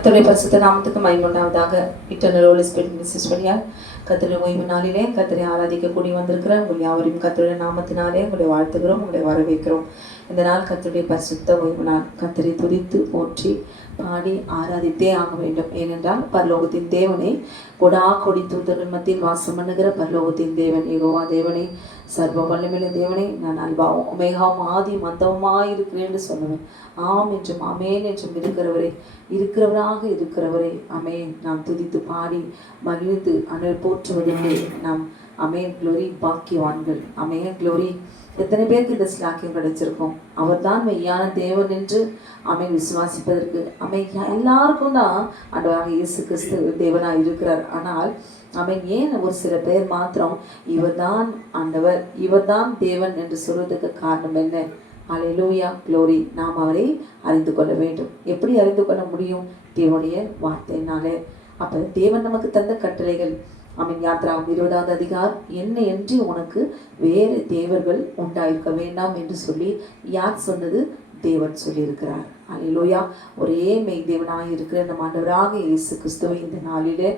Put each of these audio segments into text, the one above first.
கர்த்தருடைய பரிசுத்த நாமத்துக்கு மகிமை உண்டாவதாக. இட்டர்னல் ஹோலி ஸ்பிரிட் மினிஸ்ட்ரிஸ் வழியாக கர்த்தருடைய ஓய்வு நாளிலே கர்த்தரை ஆராதிக்க கூடி வந்திருக்கிற உங்கள் யாவரையும் கர்த்தருடைய நாமத்தினாலே உங்களை வாழ்த்துகிறோம், உங்களை வரவேற்கிறோம். இந்த நாள் கர்த்தருடைய பரிசுத்த ஓய்வு நாள். கர்த்தரை துதித்து போற்றி பாடி ஆராதித்தே ஆக வேண்டும். ஏனென்றால் பரலோகத்தின் தேவனை கொடா கொடி தூதர்கள் மத்தியில் வாசம் பண்ணுகிற பரலோகத்தின் தேவன் யெகோவா தேவனை, சர்வ வல்லமையுள்ள தேவனை, நான் அல்பாவும் ஒமேகாவும் ஆதி மந்தவுமாய் இருக்கிறேன் என்று சொல்லுவேன். ஆம் என்றும் அமேன் என்றும் இருக்கிறவராக இருக்கிறவரை அமேன் நாம் துதித்து பாடி மகிழ்ந்து அனல் போற்றுவதற்கு நாம் அமேன் க்ளோரி பாக்கியவான்கள். அமேன் க்ளோரி. எத்தனை பேருக்கு இந்த ஸ்லாக்கியம் கிடைச்சிருக்கும்? அவர் தான் மெய்யான தேவன் என்று அமேன் விசுவாசிப்பதற்கு எல்லாருக்கும் தான் ஆண்டவராக இயேசு கிறிஸ்து தேவனாக இருக்கிறார். ஆனால் ஏன் ஒரு சில பேர் மாத்திரம் இவர்தான் ஆண்டவர், இவர்தான் தேவன் என்று சொல்வதற்கு காரணம் என்ன? அல்லேலூயா, க்ளோரி. நாம் அவரை அறிந்து கொள்ள வேண்டும். எப்படி அறிந்து கொள்ள முடியும்? தேவனுடைய வார்த்தையினாலே. அப்போ தேவன் நமக்கு தந்த கட்டளைகள் யாத்ராகம் 20வது அதிகாரம், என்னை என்று உனக்கு வேறு தேவர்கள் உண்டாயிருக்க வேண்டாம் என்று சொல்லி யார் சொன்னது? தேவன் சொல்லியிருக்கிறார். அல்லேலூயா. ஒரே மெய் தேவனாக இருக்கிற நம் ஆண்டவராக இயேசு கிறிஸ்துவை இந்த நாளிலே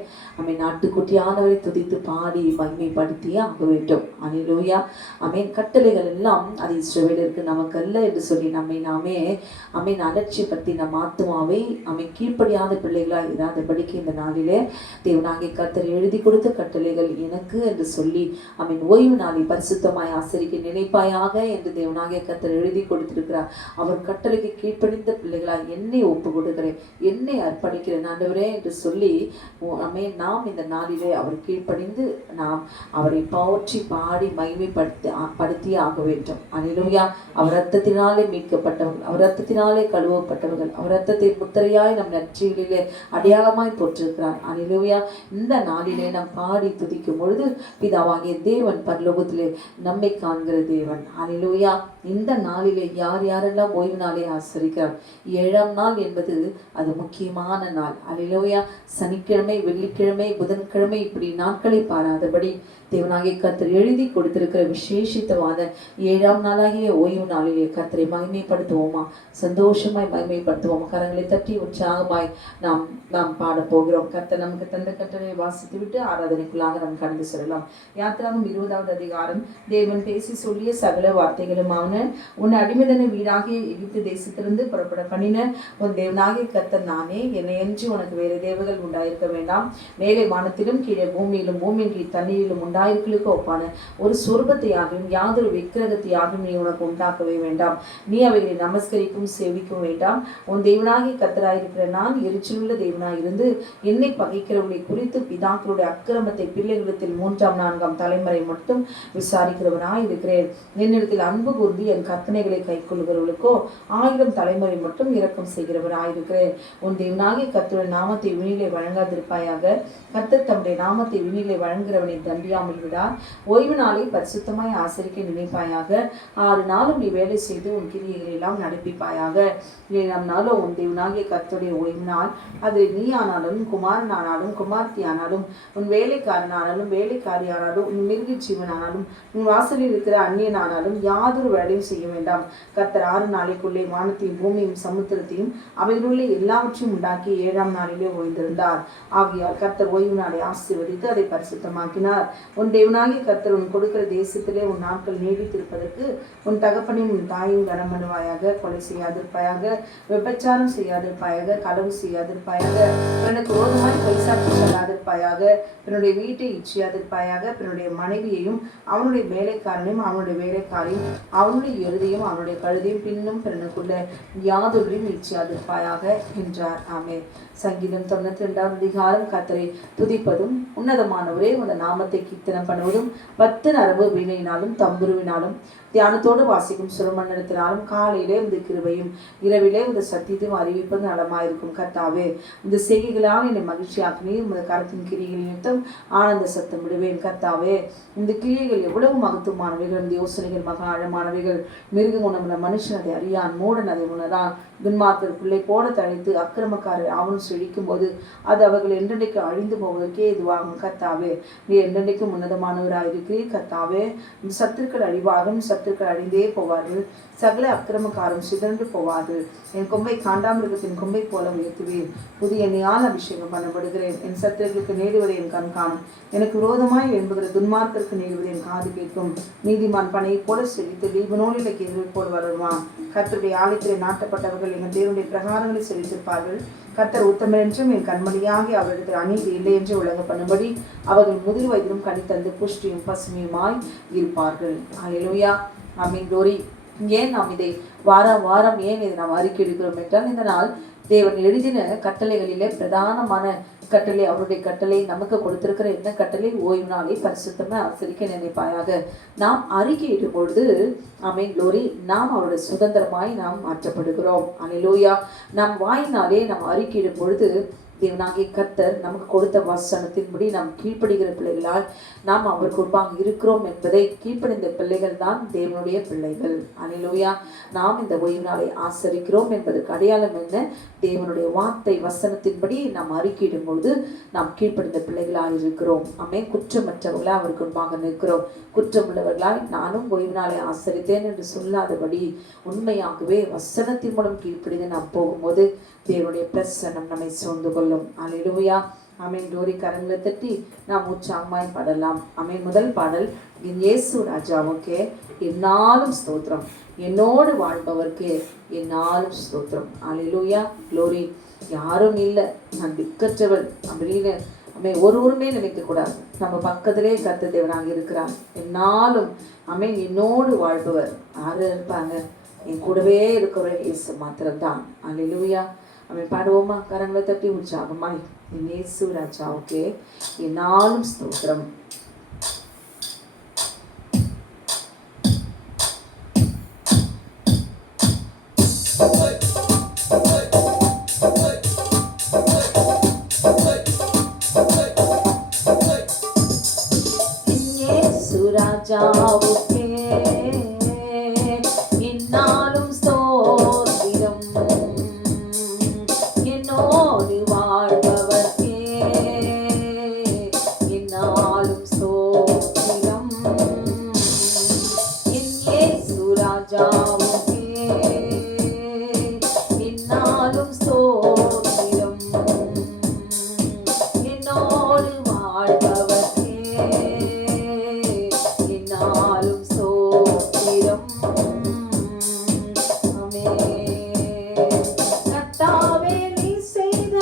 நாட்டுக்குட்டியானவரை துதித்து பாடி மகிமைப்படுத்தியே ஆக வேண்டும். அல்லேலூயா. கட்டளைகள் எல்லாம் அது இஸ்ரவேலருக்கு நமக்கல்ல என்று சொல்லி நாமே அலட்சியப்படுத்தி நம் ஆத்துமாவை கீழ்ப்படியாத பிள்ளைகளாக இராதபடிக்கு இந்த நாளிலே தேவனாகிய கர்த்தர் எழுதி கொடுத்த கட்டளைகள் எனக்கு என்று சொல்லி ஓய்வு நாளை பரிசுத்தமாய் ஆசரிக்க நினைப்பாயாக என்று தேவனாகிய கர்த்தர் எழுதி கொடுத்திருக்கிறார். அவர் கட்டளைக்கு கீழ்ப்படிந்த பிள்ளைகளாக என்னை ஒப்பு கொடுக்கிறேன், என்னை அர்ப்பணிக்கிறேன் ஆண்டவரே என்று சொல்லி நாம் இந்த நாளிலே அவர் கீழ்ப்படிந்து நாம் அவரை போற்றி பாடி மகிமைப்படுத்தியே ஆக வேண்டும். அல்லேலூயா. அவர் ரத்தத்தினாலே மீட்கப்பட்டவர்கள், அவர் ரத்தத்தினாலே கழுவப்பட்டவர்கள், அவர் ரத்தத்தை முத்திரையாய் நம் நெற்றிகளிலே அடையாளமாய் போற்றிருக்கிறார். அல்லேலூயா. இந்த நாளிலே நாம் பாடி துதிக்கும் பொழுது பிதாவாகிய தேவன் பரலோகத்திலே நம்மை காண்கிற தேவன். அல்லேலூயா. இந்த நாளிலே யார் யாரெல்லாம் ஓய்வு நாளை ஆசரிக்கிறார்? 7ஆம் நாள் என்பது அது முக்கியமான நாள். அல்லேலூயா. சனிக்கிழமை, வெள்ளிக்கிழமை, புதன்கிழமை இப்படி நாட்களை பாராதபடி தேவனாகிய கர்த்தர் எழுதி கொடுத்திருக்கிற விசேஷித்தவாத 7ஆம் நாளாகிய ஓய்வு நாளிலே கர்த்தரை மகிமைப்படுத்துவோமா? சந்தோஷமாய் மகிமைப்படுத்துவோம். கரங்களை தட்டி உற்சாகமாய் நாம் பாட போகிறோம். கர்த்தர் நமக்கு தந்த கட்டளை வாசித்து விட்டு ஆராதனைக்குள்ளாக நாம் கடந்து செல்லலாம். யாத்ராகம் 20வது அதிகாரம். தேவன் பேசி சொல்லிய சகல வார்த்தைகளும் உன் அடிமைதன வீடாகிய எகிப்து தேசத்திலிருந்து புறப்பட பண்ணின உன் தேவனாகிய கர்த்தர் நானே. என்னை அன்றி உனக்கு வேறு தேவர்கள் உண்டாயிருக்க வேண்டாம். மேலே வானத்திலும் கீழே பூமியிலும் பூமியின் கீழ் தண்ணீரிலும் உண்டாயிருக்களுக்கு ஒப்பான ஒரு சொர்பத்தையாகவும் யாதொரு விக்கிரகத்தையாகவும் நீ உனக்கு உண்டாக்கவே வேண்டாம். நீ அவைகளை நமஸ்கரிக்கும் சேவிக்கும் வேண்டாம். உன் தேவனாகிய கர்த்தராயிருக்கிற நான் எரிச்சலுள்ள தேவனாய் இருந்து என்னை பகைக்கிறவர்களை குறித்து பிதாக்களுடைய அக்கிரமத்தை பிள்ளைகளிடத்தில் 3ஆம் 4ஆம் தலைமுறை மட்டும் விசாரிக்கிறவனாய் இருக்கிறேன். என்னிடத்தில் அன்பு கூர்ந்து என் கற்பனைகளை கைக்கொள்கிறவர்களுக்கோ 1000 தலைமுறை மட்டும் இரக்கம் செய்கிறவராயிருக்கிறேன். உன் தேவனாகிய கர்த்தருடைய நாமத்தை வினிலே வழங்காதிருப்பாயாக. கர்த்தர் தம்முடைய நாமத்தை வினிலே வழங்குகிறவனை தண்டியாமல் விடார். ஓய்வு நாளை பரிசுத்தமாய் ஆசரிக்க நினைப்பாயாக. 6 நாளும் நீ வேலை செய்து உன் கிரியைகளை எல்லாம் நடப்பிப்பாயாக. 7ஆம் நாளோ உன் தேவனாகிய கர்த்தருடைய ஓய்வு நாள். அது நீ ஆனாலும் குமாரன் ஆனாலும் குமார்த்தி ஆனாலும் உன் வேலைக்காரனானாலும் வேலைக்காரியானாலும் உன் மிருக ஜீவனானாலும் உன் வாசலில் இருக்கிற அந்நியன் ஆனாலும் யாதொரு வேலையும் செய்ய வேண்டாம். கர்த்தர் 6 நாளைக்குள்ளே வானத்தையும் பூமியும் சமுத்திரத்தையும் அவைகளுள்ளே எல்லாவற்றையும் உண்டாக்கி 7ஆம் நாளிலே ஓய்ந்திருந்தார். ஆகையால் கர்த்தர் ஓய்வு நாளை ஆசீர்வதித்து அதை பரிசுத்தமாக்கினார். உன் தேவனாகிய கர்த்தர் உன் கொடுக்கிற தேசத்திலே உன் நாட்கள் நீடித்திருப்பதற்கு உன் தகப்பனையும் உன் தாயும் கனம் பண்ணுவாயாக. கொலை செய்யாதிருப்பாயாக, விபச்சாரம் செய்யாதிருப்பாயாக, களவு செய்யாதிருப்பாயாக, எனக்கு விரோதமாய் பொய்சாட்சி சொல்லாதிருப்பாயாக, பின்னுடைய வீட்டை இச்சியாதிருப்பாயாக, பின்னுடைய மனைவியையும் அவனுடைய வேலைக்காரனையும் அவனுடைய வேலைக்காரையும் அவனுடைய எருதையும் அவனுடைய கழுதையும் பின்னும் பிறனுக்குள்ள யாதொன்றையும் இச்சியாதிருப்பாயாக என்றார். ஆமென். சங்கீதம் 92வது அதிகாரம். கர்த்தரை துதிப்பதும் உன்னதமானவரே உன் நாமத்தை கீர்த்தனம் பண்ணுவதும் 10 நரம்பு வீணையினாலும் தம்புருவினாலும் தியானத்தோடு வாசிக்கும் சுரமண்டலத்தினாலும் காலையிலே இந்த கிருபையும் இரவிலே இந்த சத்தியத்தையும் அறிவிப்பது நலமாயிருக்கும். கர்த்தாவே, இந்த செய்கைகளால் என்னை மகிழ்ச்சியாக்கினே உமது கரத்தின் கிரிகள் நிமித்தம் ஆனந்த சத்தம் விடுவேன். கர்த்தாவே, இந்த கிரியைகள் எவ்வளவு மகத்துவமானவைகள், இந்த யோசனைகள் மகா ஆழமானவைகள். மிருக உணவுள்ள மனுஷன் அதை அறியான், மூடன் அதை உணரான். துன்மார்க்கருக்குள்ளே போட தழைத்து அக்கிரமக்காரர் அவனும் செழிக்கும் போது அது அவர்கள் என்றென்றைக்கு அழிந்து போவதற்கே இதுவாகும். கர்த்தாவே, நீ என்றென்றைக்கும் உன்னதமானவராயிருக்கிறீர். கர்த்தாவே, சத்துருக்கள் அழிவாரும், சத்துருக்கள் அழிந்தே போவார்கள், சகல அக்கிரமக்காரும் சிதறண்டு போவாது. என் கொம்பை காண்டாமிருகத்தின் கொம்பை போல உயர்த்துவேன், புதிய எண்ணெயால் அபிஷேகம் பண்ணப்படுகிறேன். என் சத்துருக்களுக்கு நேடுவதை என் கண் காணும், எனக்கு விரோதமாய் எழும்புகிற துன்மார்க்கருக்கு நேடுவதை என் காது கேட்கும். நீதிமான் பனையை போல செழித்து லீபனோனிலே கேள்வி போல் வருவான். கர்த்தருடைய ஆலயத்திலே நாட்டப்பட்டவர்கள் எங்கள் தேவனுடைய பிரகாரங்களை செழித்திருப்பார்கள். கர்த்தர் உத்தமர் என்றும் என் கண்மணியாகி அவர்களுக்கு அநீதி இல்லை என்று விளங்க பண்ணும்படி அவர்கள் முதிர் வயதிலும் கனி தந்து புஷ்டியும் பசுமையுமாய் இருப்பார்கள். அல்லேலூயா. ஆமென். glory. ஏன் நாம் இதை வாரம் ஏன் இதை நாம் அறிக்கை எடுக்கிறோம் என்றால், இந்த நாள் தேவன் எழுதின கட்டளைகளிலே பிரதானமான கட்டளை, அவருடைய கட்டளை நமக்கு கொடுத்திருக்கிற என்ன கட்டளை? ஓய்வு நாளை பரிசுத்தமா ஆசரிக்க நினைப்பாயாக. நாம் அறிக்கையிடும் பொழுது ஆமென் glory, நாம் அவருடைய சுதந்திரமாய் நாம் மாற்றப்படுகிறோம். அல்லேலூயா. நம் வாயினாலே நாம் அறிக்கையிடும் பொழுது தேவனாகிய கர்த்தர் நமக்கு கொடுத்த வசனத்தின்படி நாம் கீழ்ப்படுகிற பிள்ளைகளால் நாம் அவருக்கு முன்பாக இருக்கிறோம் என்பதை கீழ்ப்படிந்த பிள்ளைகள் தான் தேவனுடைய பிள்ளைகள். அல்லேலூயா. நாம் இந்த ஓய்வு நாளை ஆசரிக்கிறோம் என்பதற்கு அடையாளம் என்ன? தேவனுடைய வார்த்தை வசனத்தின்படி நாம் அறிக்கையிடும் பொழுது நாம் கீழ்ப்படிந்த பிள்ளைகளாக இருக்கிறோம். ஆமென். குற்றமற்றவர்களாக அவருக்கு முன்பாக நிற்கிறோம். குற்றமுள்ளவர்களாய் நானும் ஓய்வு நாளை ஆசரித்தேன் என்று சொல்லாதபடி உண்மையாகவே வசனத்தின் மூலம் கீழ்ப்படிந்து நாம் போகும்போது தேவனுடைய பிரசன்னம் நம்மை சூழ்ந்து கொள்ளும். அல்லேலூயா. ஆமென். glory. கரங்களை தட்டி நாம் உற்சாகமாய் பாடலாம். ஆமென். முதல் பாடல், என் இயேசு ராஜாவுக்கே என்னாலும் ஸ்தோத்திரம், என்னோடு வாழ்பவர்க்கு என்னாலும் ஸ்தோத்திரம். அல்லேலூயா. glory. யாரும் இல்லை, நான் திக்கற்றவள் அப்படின்னு அமே ஒருவருமே நினைக்கக்கூடாது. நம்ம பக்கத்திலே கர்த்தர் தேவனாக இருக்கிறார். என்னாலும் அமேன் என்னோடு வாழ்பவர் யாரு இருப்பாங்க? என் கூடவே இருக்கிற இயேசு மாத்திரம்தான். அல்லேலூயா. அவன் பாடுவோமா? கரங்களை தட்டி உற்சாகமாய், என் இயேசு ராஜாவுக்கே என்னாலும் ஸ்தோத்திரம். ராஜாவுக்கே என்னாலும் ஸ்தோத்திரம், என்னோடு வாழ்பவர்க்கே என்னாலும் ஸ்தோத்திரம். என் இயேசு ராஜாவுக்கே என்னாலும் ஸ்தோத்திரம், என்னோடு வாழ்பவர்க்கே என்னாலும் ஸ்தோத்திரம். ஆமென். கர்த்தாவே, நீ செய்த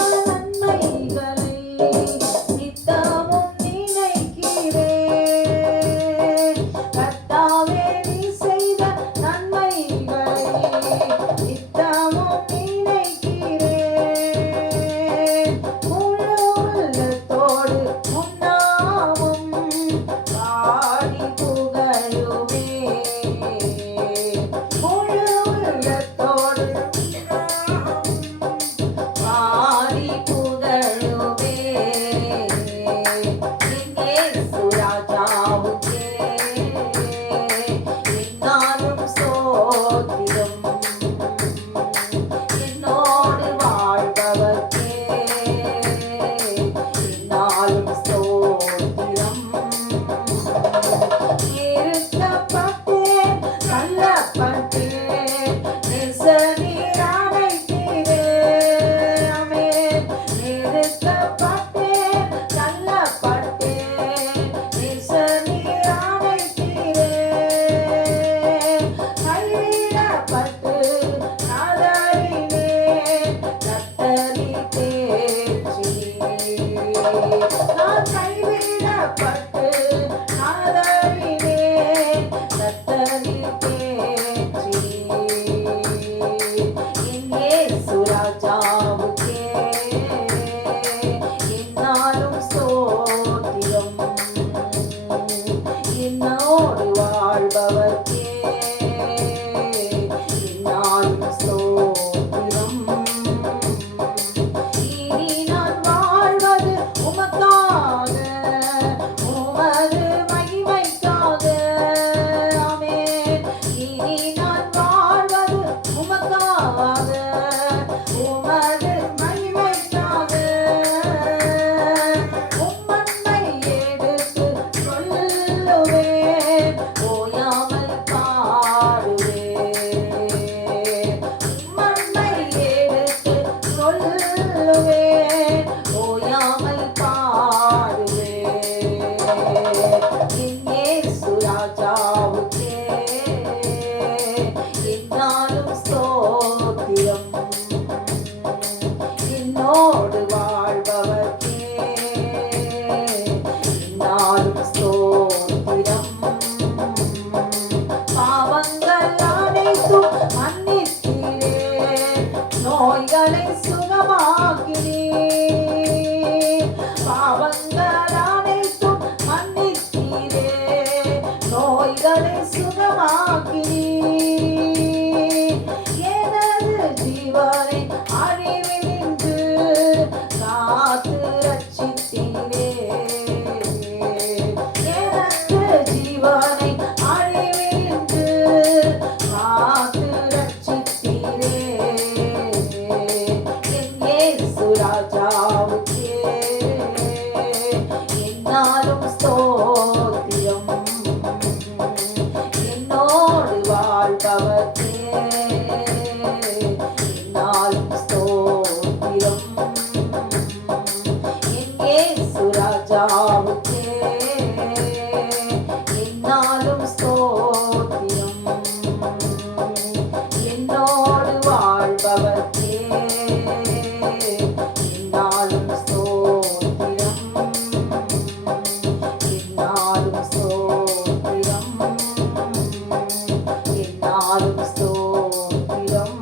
என்னோடு வாழ்பவர்க்கே நாளும் ஸ்தோத்திரம். பாவங்கள் அனைத்தும் மன்னித்தீரே, நோய்களை சுகமாக்கினீர். பாவங்கள் அனைத்தும் மன்னித்தீரே, நோய்களை சுகமாக்கினீர். எனது ஜீவனை அழிவினின்று காத்து ரட்சித்தீரே. எனக்கு ஜீவனை அழிவினின்று காத்து ரட்சித்தீரே. என் இயேசு ராஜாவுக்கே என்னாலும் ஸ்தோத்திரம். என்னோடு வாழ்பவர்க்கே என்னாலும் ஸ்தோத்திரம். என் இயேசு ராஜாவுக்கே என்னாலும் ஸ்தோத்திரம். என்னோடு வாழ்பவர்க்கே என்னாலும் ஸ்தோத்திரம். என்னாலும் ஸ்தோத்திரம். என்னாலும் ஸ்தோத்திரம்.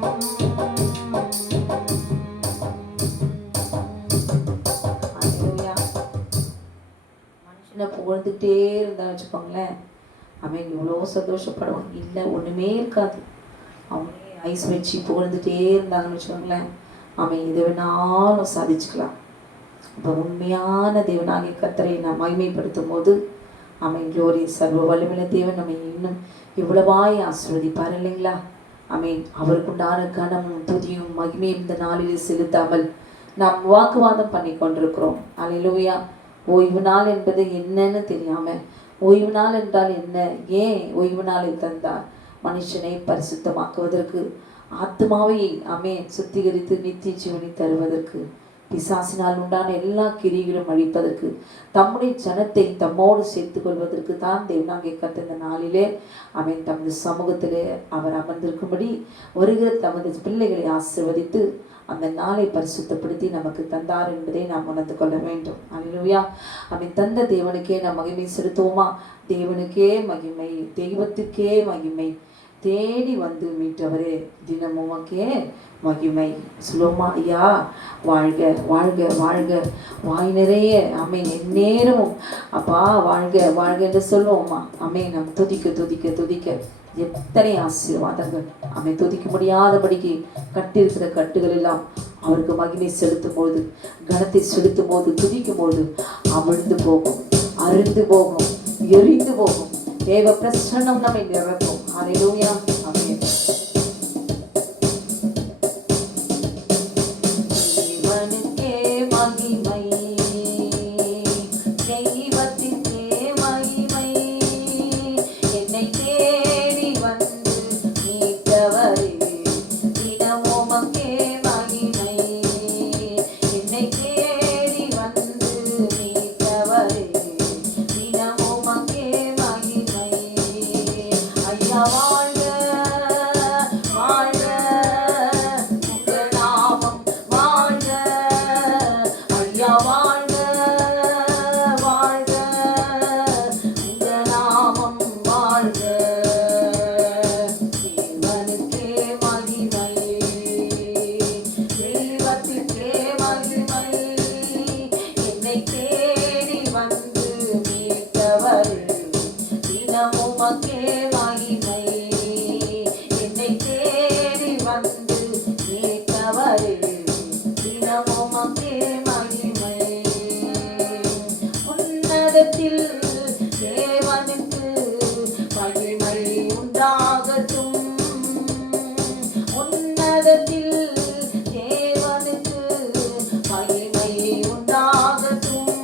அல்லேலூயா. மனுஷனை புகழ்ந்துட்டே இருந்தா வச்சுக்கோங்களேன், அவன் எவ்வளோ சந்தோஷப்படுவான். இல்லை ஒன்றுமே இருக்காது. அவனே ஐஸ் வச்சு புகழ்ந்துட்டே இருந்தாங்கன்னு வச்சுக்கோங்களேன், அவன் எது வேணாலும் சாதிச்சுக்கலாம். அப்போ உண்மையான தேவனாகிய கர்த்தரை நாம் மகிமைப்படுத்தும் போது அவன் க்ளோரி சர்வ வல்லமையுள்ள தேவன் நம்ம இன்னும் இவ்வளவாய் ஆசீர்வதிப்பார் இல்லைங்களா? ஆமென். அவருக்குண்டான கனமும் துதியும் மகிமையும் இந்த நாளிலே செலுத்தாமல் நாம் வாக்குவாதம் பண்ணி கொண்டிருக்கிறோம். அல்லேலூயா. ஓய்வு நாள் என்பது என்னன்னு தெரியாம, ஓய்வு நாள் என்றால் என்ன, ஏன் ஓய்வு நாளை தந்தார்? மனுஷனை பரிசுத்தமாக்குவதற்கு, ஆத்மாவை சுத்திகரித்து நித்திய ஜீவனை தருவதற்கு, பிசாசினால் உண்டான எல்லா கிரிகளும் அழிப்பதற்கு, தம்முடைய ஜனத்தை தம்மோடு சேர்த்து கொள்வதற்கு தான் தேவனாகிய கர்த்தர் இந்த நாளிலே தமது சமூகத்திலே அவர் அமர்ந்திருக்கும்படி வருகிற தமது பிள்ளைகளை ஆசீர்வதித்து அந்த நாளை பரிசுத்தப்படுத்தி நமக்கு தந்தார் என்பதை நாம் உணர்ந்து கொள்ள வேண்டும். அல்லேலூயா. தந்த தேவனுக்கே நாம் மகிமை செலுத்துவோமா? தேவனுக்கே மகிமை, தெய்வத்துக்கே மகிமை, தேடி வந்து மீட்டவரே தினமுமக்கே மகிமை. சொல்லுவோமா? ஐயா வாழ்க வாழ்க வாழ்க, வாய் நிறைய எந்நேரமும் அப்பா வாழ்க வாழ்க என்று சொல்லுவோமா? நாம் துதிக்க துதிக்க துதிக்க எத்தனை ஆசீர்வாதங்கள். துதிக்க முடியாதபடிக்கு கட்டிருக்கிற கட்டுகள் எல்லாம் அவருக்கு மகிமை செலுத்தும் போது, கனத்தை செலுத்தும் போது, துதிக்கும் போது அமிழ்ந்து போகும், அருந்து போகும், எரிந்து போகும். தேவ பிரசன்னம் நம்மை நிரப்பும். அல்லேலூயா. ஆமென். தேவனுக்கே மகிமை, தெய்வத்திற்கே மகிமை, என்னை தேடி வந்து மீட்டவரே தினமுமக்கே மகிமை, என்னை தேடி வந்து மீட்டவரே தினமுமக்கே மகிமை. ஐயா வாழ்க வாழ்க, உங்க நாமம் வாழ்க. ஐயா வாழ்க வாழ்க, உங்க நாமம் வாழ்க. தேவனுக்கே மகிமை, தெய்வத்திற்கே மகிமை, என்னை தேடி வந்து மீட்டவரே தினமுமக்கே மகிமை, என்னை தேடி வந்து மீட்டவரே தினமுமக்கே மகிமை. உன்னதத்தில் தேவனுக்கு மகிமை உண்டாகட்டும், உன்னதத்தில் தேவனுக்கு மகிமை உண்டாகட்டும்.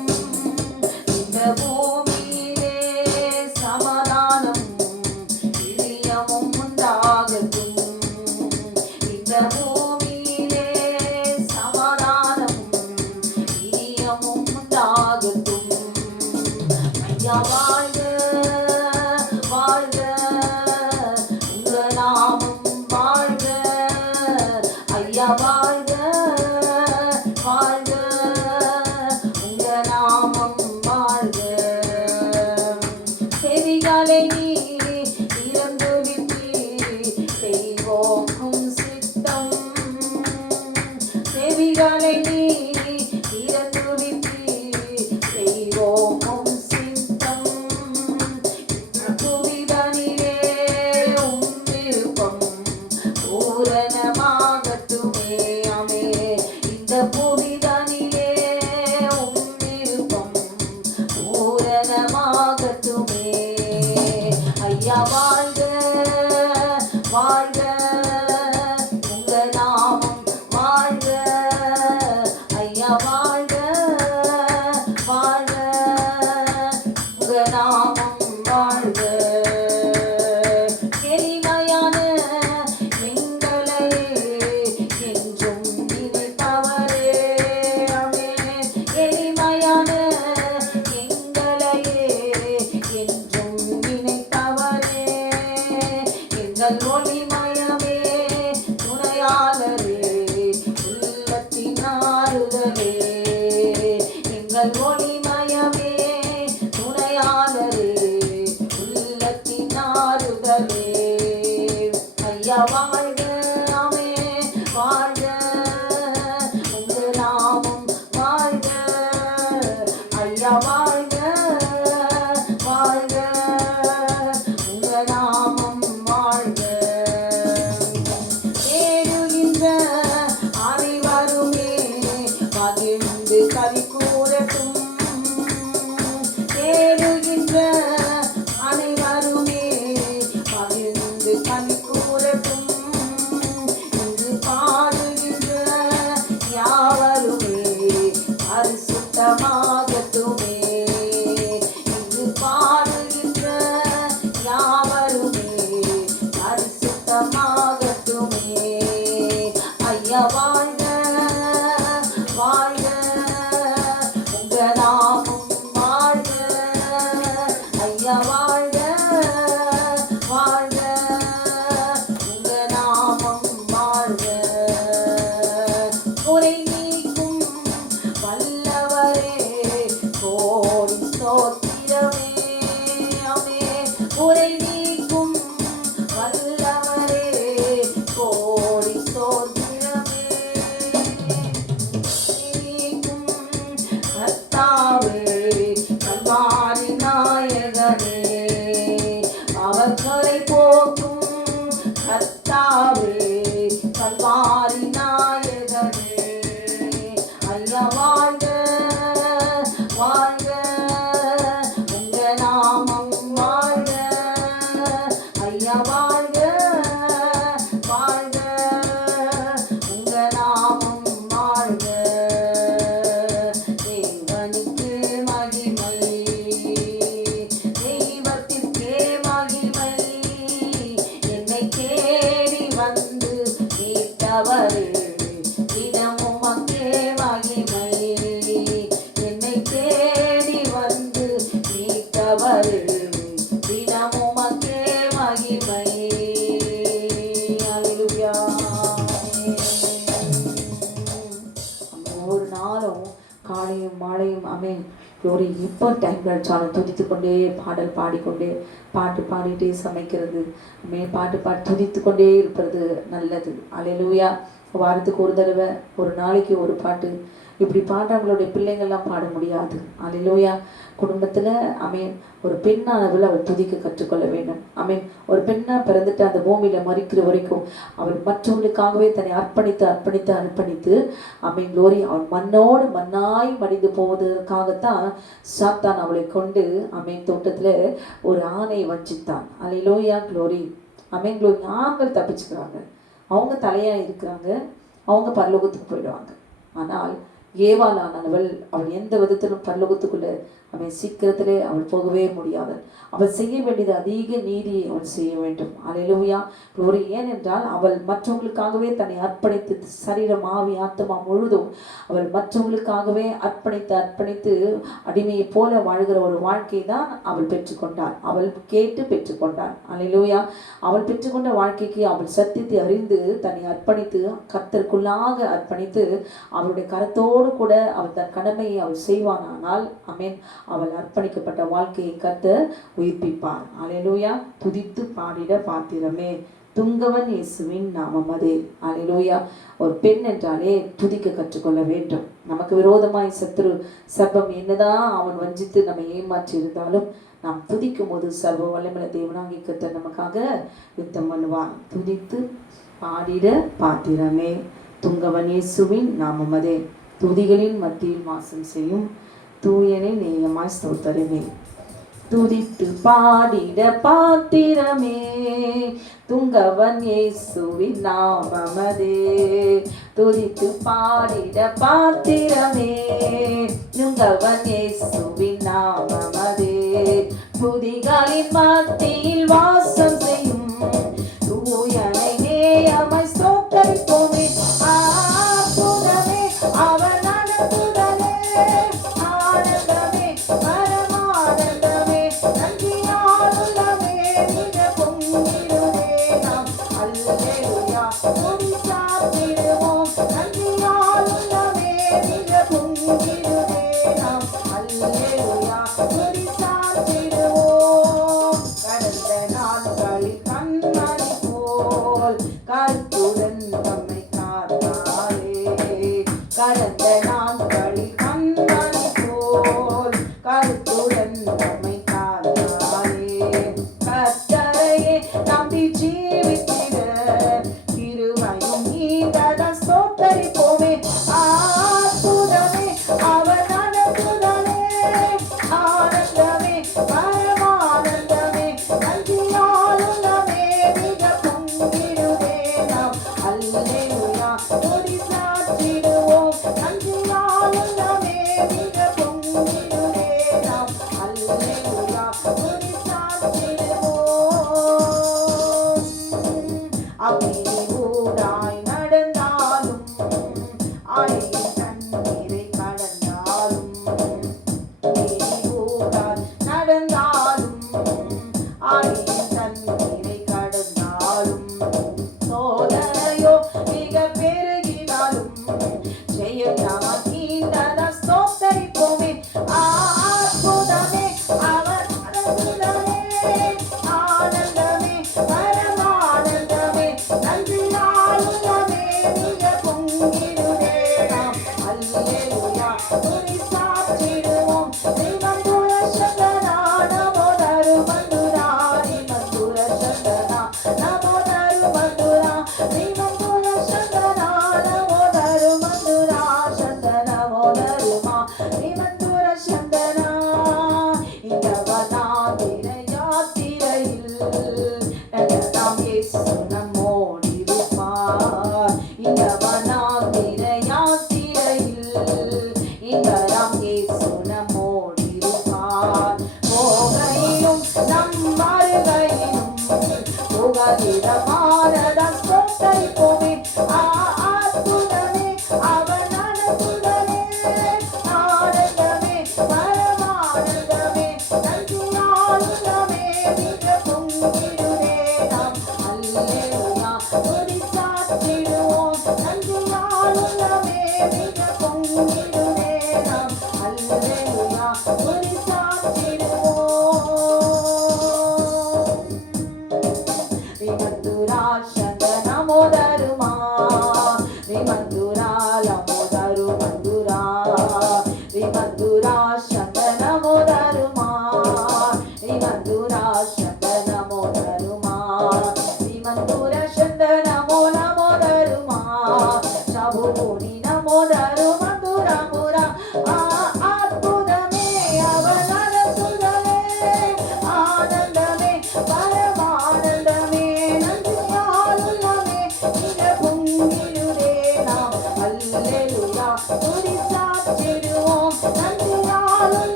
இந்த பூமியிலே சமாதானமும் பிரியமும் உண்டாகட்டும், இந்த பூமியிலே சமாதானமும் பிரியமும் உண்டாகட்டும். ஐயா வாழ்க வாழ்க, உங்க நாமம் வாழ்க. ஐயா வாழ்க வாழ்க, களி கூறட்டும். தேடுகின்ற அனைவருமே மகிழ்ந்து களி கூறட்டும். இங்கு பாடுகின்ற யாவருமே பரிசுத்தமாகட்டுமே. இங்கு பாடுகின்ற யாவருமே பரிசுத்தமாகட்டுமே. ஐயா வாழ்க வாழ்க, உங்க நாமம் வாழ்க. ஐயா வாழ்க வாழ்க, உங்க நாமம் வாழ்க. குறை நீக்கும் வல்லவரே கோடி ஸ்தோத்திரமே. ஆமே. குறை நீக்கும் வல்லவரே கோடி ஸ்தோத்திரமே. நீக்கும் கர்த்தாவே கல்வாரி நாயகனே, அவர்களை போக்கும் கர்த்தாவே கல்வாரி நாயகனே. ஐயா வாழ்க வாழ்க, உங்க நாமம் வாழ்க. ஐயா வாழ்க வாழ்க, உங்க நாமம் வாழ்க. தேவனுக்கு மகிமை, தெய்வத்திற்கே மகிமை. என்னை தேடி வந்து மீட்டவரே தினமும் அங்கே மகிமை. என்னை தேடி வந்து மீட்டவரே தினமும் அங்கே மகிமை. அல்லேலூயா. ஒரு நாளும் காலையும் மாலையும் அமேன் ஒரு எப்போ டைம் கிடைச்சாலும் துதித்து கொண்டே பாடல் பாடிக்கொண்டே பாட்டு பாடிட்டே சமைக்கிறது, பாட்டு பாடி துதித்து கொண்டே இருப்பது நல்லது. அல்லேலூயா. வாரத்துக்கு ஒரு தடவை, ஒரு நாளைக்கு ஒரு பாட்டு, இப்படி பாடுறவங்களுடைய பிள்ளைங்கள்லாம் பாட முடியாது. அல்லேலூயா. குடும்பத்தில் ஒரு பெண்ணானவள் அவள் துதிக்க கற்றுக்கொள்ள வேண்டும். ஒரு பெண்ணா பிறந்துட்டு அந்த பூமியில மறிக்கிற வரைக்கும் அவள் மற்றவர்களுக்காகவே தன்னை அர்ப்பணித்து அர்ப்பணித்து அர்ப்பணித்து குளோரி அவள் மண்ணோடு மண்ணாய் மடிந்து போவதற்காகத்தான் சாத்தான் அவளை கொண்டு தோட்டத்துல ஒரு ஆணை வஞ்சித்தான். அல்லேலூயா. குளோரி. குளோரி. ஆண்கள் தப்பிச்சுக்கிறாங்க, அவங்க தலையா இருக்கிறாங்க, அவங்க பரலோகத்துக்கு போயிடுவாங்க. ஆனால் ஏவாளானவள் அவள் எந்த விதத்திலும் பரலோகத்துக்குள்ள சீக்கிரத்திலே அவள் போகவே முடியாது. அவள் செய்ய வேண்டியது அதிக நீதியை அவள் செய்ய வேண்டும். அல்லேலூயா. குளோரி. ஏனென்றால் அவள் மற்றவங்களுக்காகவே தன்னை அர்ப்பணித்து சரீரம் ஆவி ஆத்மா முழுதும் அவள் மற்றவங்களுக்காகவே அர்ப்பணித்து அர்ப்பணித்து அடிமையை போல வாழ்கிற ஒரு வாழ்க்கை தான் அவள் பெற்றுக்கொண்டாள். அவள் கேட்டு பெற்றுக்கொண்டாள். அல்லேலூயா. அவள் பெற்றுக்கொண்ட வாழ்க்கைக்கு அவள் சத்தியத்தை அறிந்து தன்னை அர்ப்பணித்து கர்த்தருக்குள்ளாக அர்ப்பணித்து அவளுடைய கரத்தோடு கூட அவள் தன் கடமையை அவள் செய்வானானால் அவள் அர்ப்பணிக்கப்பட்ட வாழ்க்கையை கர்த்தர் உயிர்ப்பிப்பார். அல்லேலூயா. துதித்து பாடிட பாத்திரமே துங்கவன் இயேசுவின் நாமம் அதே. அல்லேலூயா. ஒரு பெண் என்றாலே துதிக்க கற்றுக்கொள்ள வேண்டும். நமக்கு விரோதமாய் சத்துரு சர்ப்பம் என்னதான் அவன் வஞ்சித்து நம்ம ஏமாற்றி இருந்தாலும் நாம் துதிக்கும் போது சர்வ வல்லமையுள்ள தேவனாகிய கர்த்தர் நமக்காக யுத்தம் பண்ணுவார். துதித்து பாடிட பாத்திரமே துங்கவன் இயேசுவின் நாமம் அதே. துதிகளின் மத்தியில் வாசம் செய்யும் தூயனை நேயமாய் ஸ்தோத்திரமே. துதித்து பாடிட பாத்திரமே துங்கவன் இயேசுவின் நாமமதே. துதித்து பாடிட பாத்திரமே துங்கவன் இயேசுவின் நாமமதே. துதிகளின் மத்தியில் வாசம் செய்யும் தூயனை நேயமாய் ஸ்தோத்திரிப்போமே. அற்புதமே அவர் நடத்துதலே, ஆனந்தமே பரமானந்தமே, நன்றியால் உள்ளமே மிக பொங்கிடுதே நாம். அல்லேலூயா. துதி சாத்திடுவோம், நன்றியால் உள்ளமே மிக பொங்கிடுதே நாம். அல்லேலூயா. துதி சாத்திடுவோம். கடந்த நாட்களில் கண்மணி போல் கருத்துடன் நம்மை காத்தாரே. கடந்த நாட்களில் கண்மணி போல் கருத்துடன் நம்மை காத்தாரே. கர்த்தரையே நம்பி ஜீவித்திட கிருபையும் நீததான் ஸ்தோத்திரிப்போமே. அற்புதமே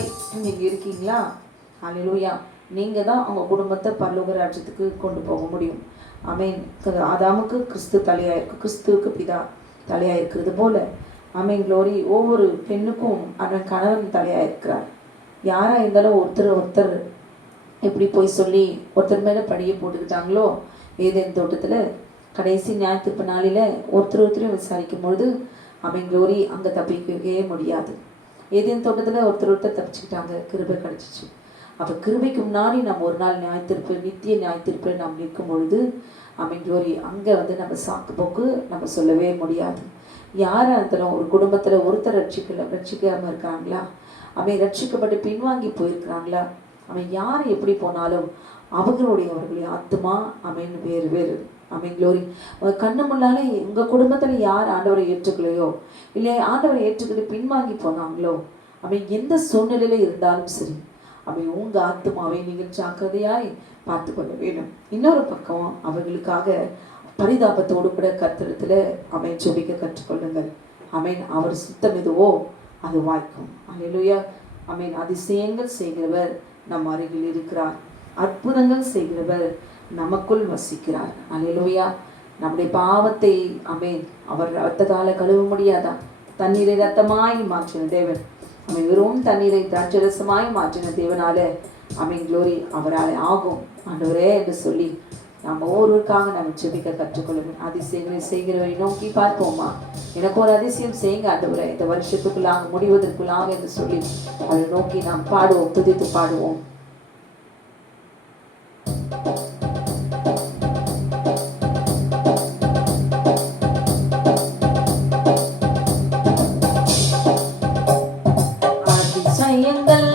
தாய் நீங்கள் இருக்கீங்களா? ஹல்லேலூயா. நீங்கள் தான் அவங்க குடும்பத்தை பரலோக ராஜ்யத்துக்கு கொண்டு போக முடியும். ஆமென். ஆதாமுக்கு கிறிஸ்து தலையாக இருக்கு, கிறிஸ்துவுக்கு பிதா தலையாக இருக்கிறது போல ஆமென். க்ளோரி. ஒவ்வொரு பெண்ணுக்கும் அவன் கணவன் தலையாக இருக்கிறார். யாராக இருந்தாலும் ஒருத்தர் எப்படி போய் சொல்லி ஒருத்தர் மேலே படியை போட்டுக்கிட்டாங்களோ ஏதேன் தோட்டத்தில் கடைசி ஞாயிற்றுப்பு நாளில் ஒருத்தரையும் விசாரிக்கும் பொழுது ஆமென். க்ளோரி. அங்கே தப்பிக்கவே முடியாது. ஏதேன் தோட்டத்தில் ஒருத்தர் தப்பிச்சுக்கிட்டாங்க, கிருபை கிடச்சிச்சு. அப்போ கிருபைக்கு முன்னாடி நம்ம ஒரு நாள் நியாயத்தீர்ப்பு, நித்திய நியாயத்தீர்ப்பில் நாம் நிற்கும் பொழுது ஆமென். க்ளோரி. அங்கே நம்ம சாக்கு போக்கு நம்ம சொல்லவே முடியாது. யாராக இருந்தாலும் ஒரு குடும்பத்தில் ஒருத்தர் ரட்சிக்காமல் இருக்காங்களா? அவன் ரட்சிக்கப்பட்டு பின்வாங்கி போயிருக்கிறாங்களா? அவன் யார் எப்படி போனாலும் அவர்களுடைய ஆத்மா அவன் வேறு. ஆமென். க்ளோரி. கண்ணு முன்னாலே உங்கள் குடும்பத்தில் யார் ஆண்டவரை ஏற்றுக்கலையோ, இல்லை ஆண்டவரை ஏற்றுக்கிட்டு பின்வாங்கி போனாங்களோ, அவன் எந்த சூழ்நிலையில் இருந்தாலும் சரி, அவன் உங்கள் ஆத்மாவை நீங்கள் ஜாக்கிரதையாய் பார்த்து கொள்ள வேண்டும். இன்னொரு பக்கம் அவர்களுக்காக பரிதாபத்தோடு கூட கர்த்தரிடத்தில் அவன் ஜெபிக்க கற்றுக்கொள்ளுங்கள். ஆமென். அவர் சுத்தம் எதுவோ அது வாய்க்கும். அல்லேலூயா. ஆமென். அதிசயங்கள் செய்கிறவர் நம் அருகில் இருக்கிறார். அற்புதங்கள் செய்கிறவர் நமக்குள் வசிக்கிறார். அல்லேலூயா. நம்முடைய பாவத்தை ஆமென் அவர் ரத்தத்தால் கழுவ முடியாதா? தண்ணீரை ரத்தமாய் மாற்றின தேவன், அவன் வெறும் தண்ணீரை திராட்சரசமாய் மாற்றின தேவனால ஆமென். க்ளோரி. அவரால் ஆகும் ஆண்டவரே என்று சொல்லி நம்ம ஒவ்வொருவருக்காக நம்ம ஜெபிக்க கற்றுக்கொள்ளுங்கள். அதிசயங்களை செய்கிறவரை நோக்கி பார்ப்போமா? எனக்கு ஒரு அதிசயம் செய்யுங்க ஆண்டவரே, இந்த வருஷத்துக்குள்ளாக முடிவதற்குள்ளாக என்று சொல்லி அதை நோக்கி நாம் பாடுவோம், துதித்து பாடுவோம். அதிசயங்கள்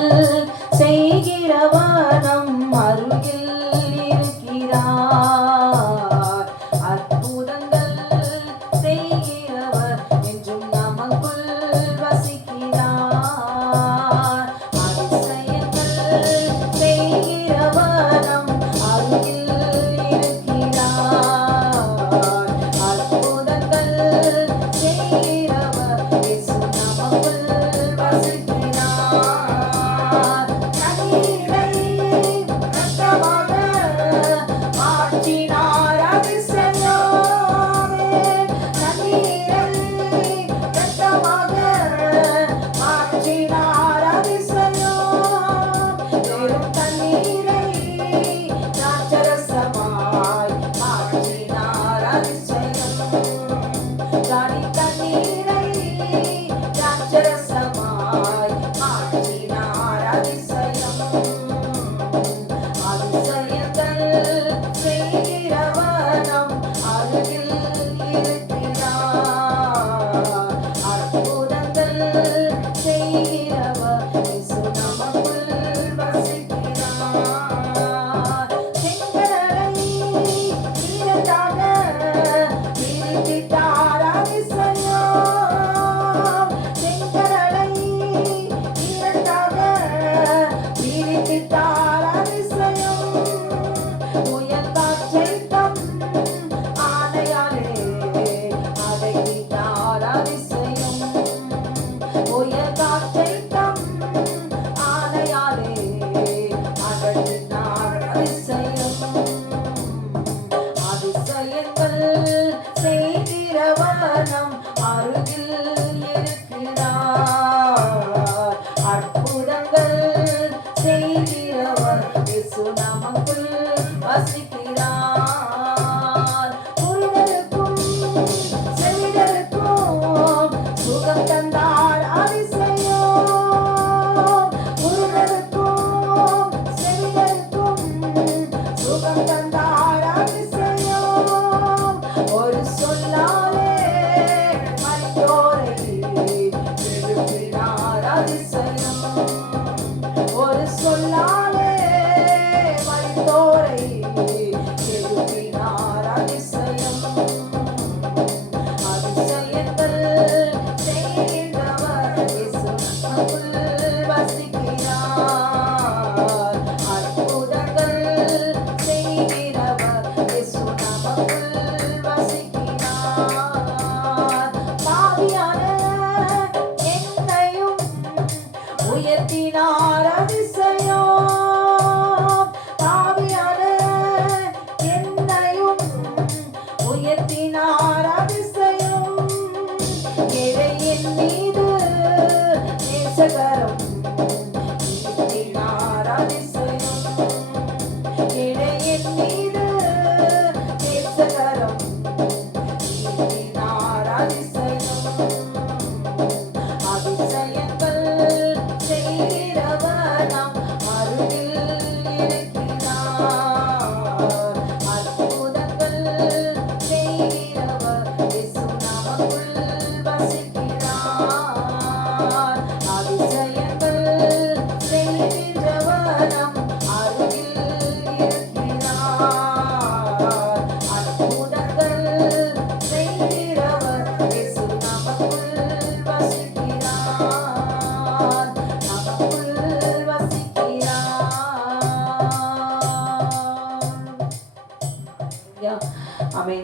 செய்கிறவர் நம் அருகில் இருக்கிறார். அற்புதங்கள் செய்கிறவர் என்றும் நமக்குள் வசிக்கிறார். அதிசயங்கள் செய்கிறவர் நம் அருகில் இருக்கிறார். அற்புதங்கள் செய்கிறவர் இயேசு நமக்குள் வசிக்கிறார். தண்ணீரை ரத்தமாக மாற்றினார் அதிசயமே. தண்ணீரை ரத்தமாக மாற்றினார் அதிசயம். வெறும் தண்ணீரை திராட்சரசமாய் மாற்றினார் அதிசயம். ஜாடி தண்ணீரை திராட்சரசமாய் மாற்றினார் அதிசயம். அதிசயங்கள் செய்கிறவர் நம் அருகில் இருக்கிறார். அற்புதங்கள் செய்கிறவர் இயேசு நமக்குள் வசிக்கிறார். செங்கடலை இரண்டாக பிரித்திட்டார் அதிசயம். செங்கடலை இரண்டாக பிரித்திட்டார் அதிசயம். புயல் காற்றை தம் ஆணையாலே அடைத்தார் அதிசயம். புயல் காற்றை தம் ஆணையாலே அடைத்தார் அதிசயம். அதிசயங்கள் செய்கிறவர் நம் அருகில் இருக்கிறார். அற்புதங்கள் செய்கிறவர் இயேசு நமக்குள் வசிக்கிறார். குருடருக்கும் செவிடருக்கும் சுகம் தந்தார் அதிசயம். குருடருக்கும் செவிடருக்கும் சுகம் தந்தார் அதிசயம். ஒரு சொல்லாலே மரித்தோரை எழுப்பினார் அதிசயம். ஒரு சொல்லாலே மரித்தோரை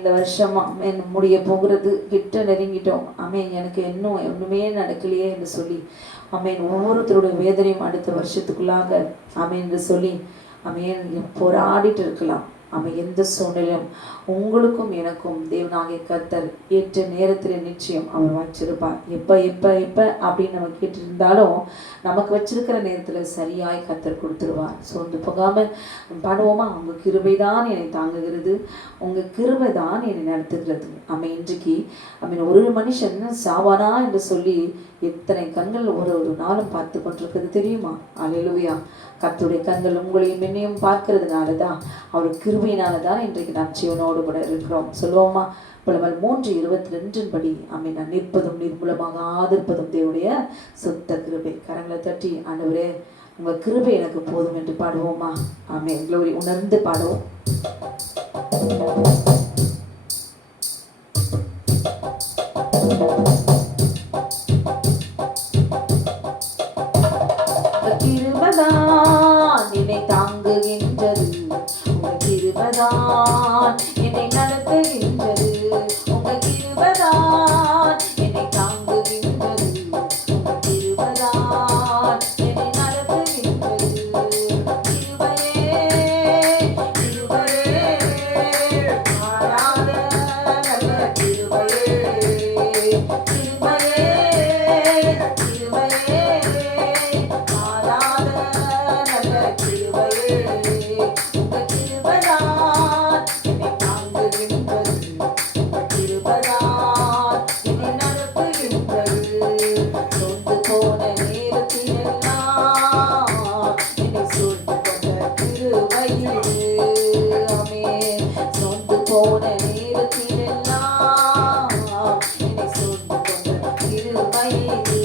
இந்த வருஷம் ஆமேன் முடிய போகிறது, கிட்ட நெருங்கிட்டோம். ஆமேன் எனக்கு இன்னும் ஒன்றுமே நடக்கலையே என்று சொல்லி ஆமேன் ஒவ்வொருத்தருடைய வேதனையும் அடுத்த வருஷத்துக்குள்ளாக ஆமேன் என்று சொல்லி ஆமேன் போராடிட்டு இருக்கலாம். அவன் எந்த சூழ்நிலையும் உங்களுக்கும் எனக்கும் தேவனாகிய கர்த்தர் ஏற்ற நேரத்தில் நிச்சயம் அவர் வச்சிருப்பார். எப்போ எப்போ எப்போ அப்படின்னு நம்ம கேட்டுருந்தாலும் நமக்கு வச்சிருக்கிற நேரத்தில் சரியாய் கர்த்தர் கொடுத்துருவார். சோர்ந்து போகாமல் பாடுவோமா? உங்கள் கிருபை தான் என்னை தாங்குகிறது, உங்கள் கிருபை தான் என்னை நடத்துகிறது. அவன் இன்றைக்கு ஒரு மனுஷன் சாவானா என்று சொல்லி எத்தனை கண்கள் ஒரு ஒரு நாளும் பார்த்து கொண்டிருக்கிறது தெரியுமா? அல்லேலூயா. கர்த்தருடைய கண்கள் உங்களையும் என்னையும் பார்க்கறதுனால தான், அவர் கிருபையினால தான் இன்றைக்கு நாம் ஜீவனோடு கூட இருக்கிறோம். சொல்லுவோமா? புலவல் 3:22 படி நான் நிற்பதும் நிர்மூலமாக ஆதிருப்பதும் தேவனுடைய சுத்த கிருபை. கரங்களை தட்டி ஆண்டவரே உங்க கிருபை எனக்கு போதும் என்று பாடுவோமா? ஆமென். க்ளோரி. உணர்ந்து பாடுவோம். கிருபைதான் என்னை தாங்குகின்றது, உங்க கிருபைதான் என்னை நடத்துகின்றது, உங்க கிருபைதான் என்னை தாங்குகின்றது, உங்க கிருபைதான் என்னை நடத்துகின்றது. கிருபையே கிருபையே மாறாத நல்ல கிருபையே, கிருபையே கிருபையே மாறாத நல்ல கிருபையே, உங்க கிருபைதான் என்னை தாங்குகின்றது, உங்க கிருபைதான் என்னை நடத்துகின்றது. சொந்து போன நேரத்திலெல்லாம் என்னை சூழ்ந்து கொண்ட கிருபை இது. ஆமென். சொந்து போன நேரத்திலெல்லாம் என்னை சூழ்ந்து கொண்ட கிருபை இது.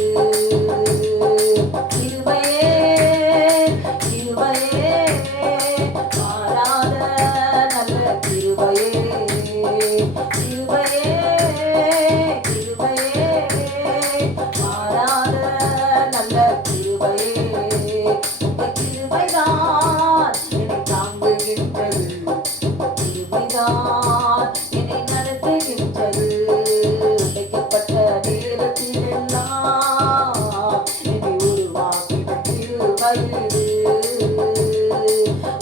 கிருபையே கிருபையே மாறாத நல்ல கிருபையே, கிருபையே கிருபையே மாறாத நல்ல கிருபையே, உங்க கிருபைதான் என்னை தாங்குகின்றது, உங்க கிருபைதான் என்னை நடத்துகின்றது. உடைக்கப்பட்ட நேரத்திலெல்லாம் என்னை உருவாக்கின கிருபை இது.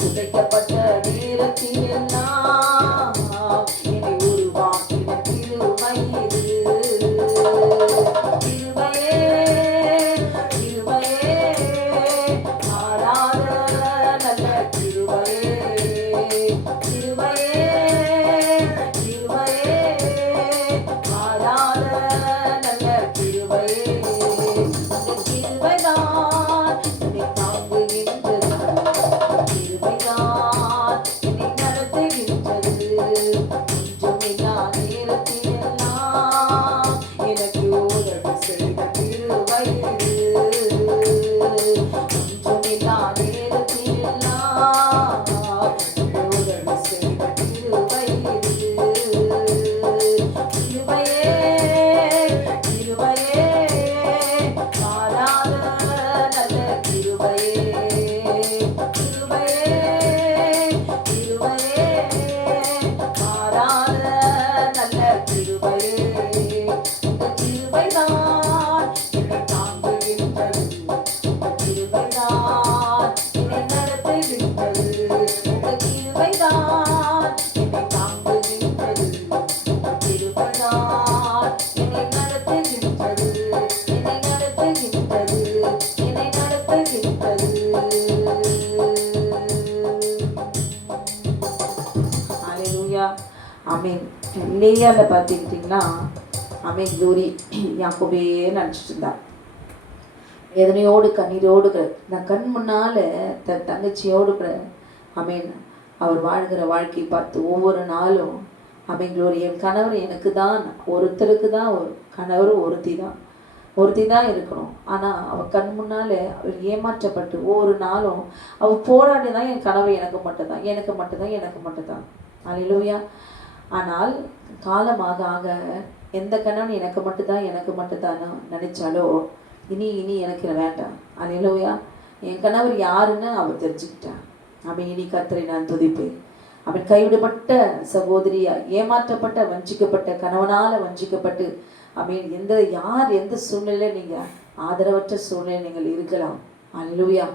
உடைக்கப்பட்ட நேரத்திலெல்லாம் என்னை உருவாக்கின கிருபை இது. கிருபையே கிருபையே மாறாத நல்ல கிருபையே, கிருபையே கிருபையே மாறாத நல்ல கிருபையே, இந்த கிருபைதான் என்னை தாங்குகின்றது, கிருபைதான் என்னை நடத்துகின்றது. கொஞ்சமில்லா நேரத்திலெல்லாம் எனக்கு உதவி செய்த கிருபை இது. கொஞ்சமில்லா நேரத்திலெல்லாம் எனக்கு உதவி செய்த கிருபை இது. கிருபையே கிருபையே மாறாத நல்ல கிருபையே, கிருபையே கிருபையே மாறாத நல்ல கிருபையே, உங்க கிருபைதான் என்னை தாங்குகின்றது, உங்க கிருபைதான் என்னை நடத்துகின்றது, உங்க கிருபைதான் என்னை தாங்குகின்றது, உங்க கிருபைதான் என்னை நடத்துகின்றது, என்னை நடத்துகின்றது, என்னை நடத்துகின்றது. ஹalleluya. ஆமென். லேயால பார்த்துக்கிட்டிங்கன்னா ஆமென் க்ளோரி. யாக்கோபே நினச்சிட்டு இருந்தார், வேதனையோடு கண்ணீரோடு நான் கண் முன்னால் தன் தங்கச்சியோடு கூட ஆமென் அவர் வாழ்கிற வாழ்க்கையை பார்த்து ஒவ்வொரு நாளும் ஆமென் க்ளோரி. என் கணவர் எனக்கு தான், ஒருத்தருக்கு தான் ஒரு கணவர், ஒருத்தி தான் இருக்கணும். ஆனால் அவள் கண் முன்னால் அவள் ஏமாற்றப்பட்டு ஒவ்வொரு நாளும் அவள் போராடி தான் என் கணவர் எனக்கு மட்டும்தான், எனக்கு மட்டும்தான், எனக்கு மட்டும்தான். அல்லேலூயா. ஆனால் காலமாக ஆக எந்த கணவன் எனக்கு மட்டும்தான், எனக்கு மட்டும்தானோ நினைச்சாலோ இனி எனக்கு வேண்டாம். அல்லேலூயா. என் கணவர் யாருன்னு அவள் தெரிஞ்சுக்கிட்டான். அவன் இனி கர்த்தரை நான் துதிப்பேன், அவன் கைவிடப்பட்ட சகோதரியா, ஏமாற்றப்பட்ட வஞ்சிக்கப்பட்ட கணவனால வஞ்சிக்கப்பட்டு யார் எந்த சூழ்நிலையில நீங்க ஆதரவற்ற சூழ்நிலை நீங்கள் இருக்கலாம். அல்லேலூயா.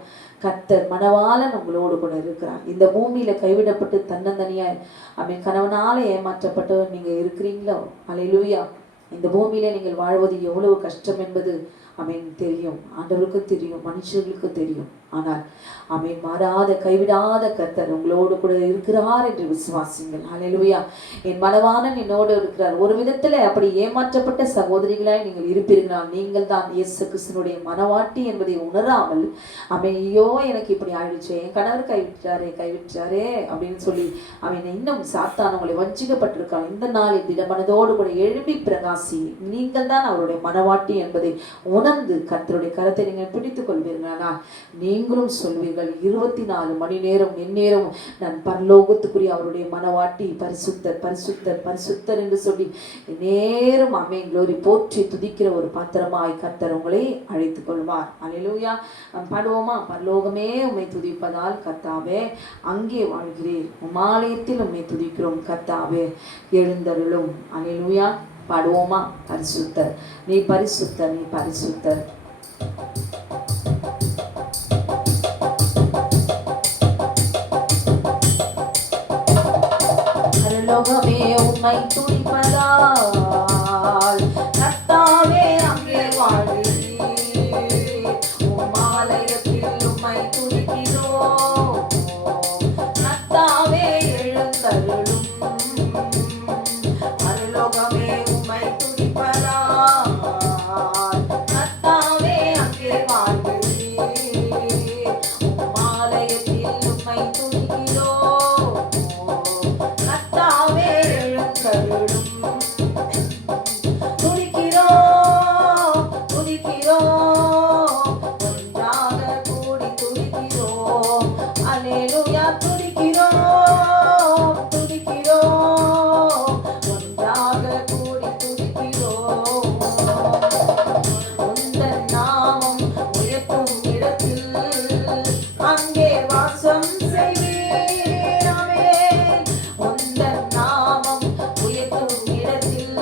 கர்த்தர் மணவாளன் உங்களோடு கூட இருக்கிறார். இந்த பூமியில கைவிடப்பட்டு தன்னந்தனியாய் கணவனால ஏமாற்றப்பட்டு நீங்க இருக்கிறீங்களோ, அல்லேலூயா, இந்த பூமியில நீங்கள் வாழ்வது எவ்வளவு கஷ்டம் என்பது தெரியும். ஆண்டவருக்கு தெரியும், மனுஷர்களுக்கு தெரியும். ஆனால் மாறாத கைவிடாத கர்த்தர் உங்களோடு கூட இருக்கிறார் என்று விசுவாசிங்கள். அல்லேலூயா. என் மணவாளன் என்னோடு இருக்கிறார். ஒரு விதத்துல அப்படி ஏமாற்றப்பட்ட சகோதரிகளாய் நீங்கள் இருப்பீர்களா, நீங்கள் தான் இயேசு கிறிஸ்துவினுடைய மனவாட்டி என்பதை உணராமல் ஐயோ எனக்கு இப்படி ஆயிடுச்சு, என் கணவர் கைவிட்டாரே அப்படின்னு சொல்லி இன்னும் சாத்தான் உங்களை வஞ்சிக்கப்பட்டிருக்கான். இந்த நாளில் திடமனதோடு கூட எழும்பி பிரகாசி. நீங்கள் தான் அவருடைய மனவாட்டி என்பதை உணர்ந்து கர்த்தருடைய கரத்தை நீங்கள் பிடித்துக் கொள்வீர்களா, நீங்களும் சொல்வீர்கள், 24 மணி நேரம் எந்நேரம் நான் பரலோகத்துக்குரிய அவருடைய மனவாட்டி, பரிசுத்தர் பரிசுத்தர் பரிசுத்தர் என்று சொல்லி நேரம் க்ளோரி போற்றி துதிக்கிற ஒரு பாத்திரமாய் கர்த்தர் உங்களை அழைத்துக் கொள்வார். அல்லேலூயா. பாடுவோமா? பரலோகமே உம்மை துதிப்பதால் கர்த்தாவே அங்கே வாழ்கிறீர், உம்மாலயத்தில் உம்மை துதிக்கிறோம் கர்த்தாவே எழுந்தருளும். அல்லேலூயா. பாடுவோமா? பரிசுத்தர் நீ பரிசுத்தர் நீ பரிசுத்தர். பரலோகமே உம்மை துதிப்பதால் கர்த்தாவே அங்கே வாழ்கிறீர், உம்மாலயத்தில் உம்மை துதிக்கிறோம் கர்த்தாவே எழுந்தருளும். பரலோகமே உம்மை துதிப்பதால் கர்த்தாவே அங்கே வாழ்கிறீர், உம்மாலயத்தில் உம்மை துதிக்கிறோம் கர்த்தாவே எழுந்தருளும். துதிக்கிறோம் துதிக்கிறோம் ஒன்றாக கூடி துதிக்கிறோம். அல்லேலூயா. துதிக்கிறோம் துதிக்கிறோம் ஒன்றாக கூடி துதிக்கிறோம். உந்தன் நாமம் உயர்த்தும் இடத்தில் அங்கே வாசம் செய்வீர். ஆமென். உந்தன் நாமம் உயர்த்தும் இடத்தில்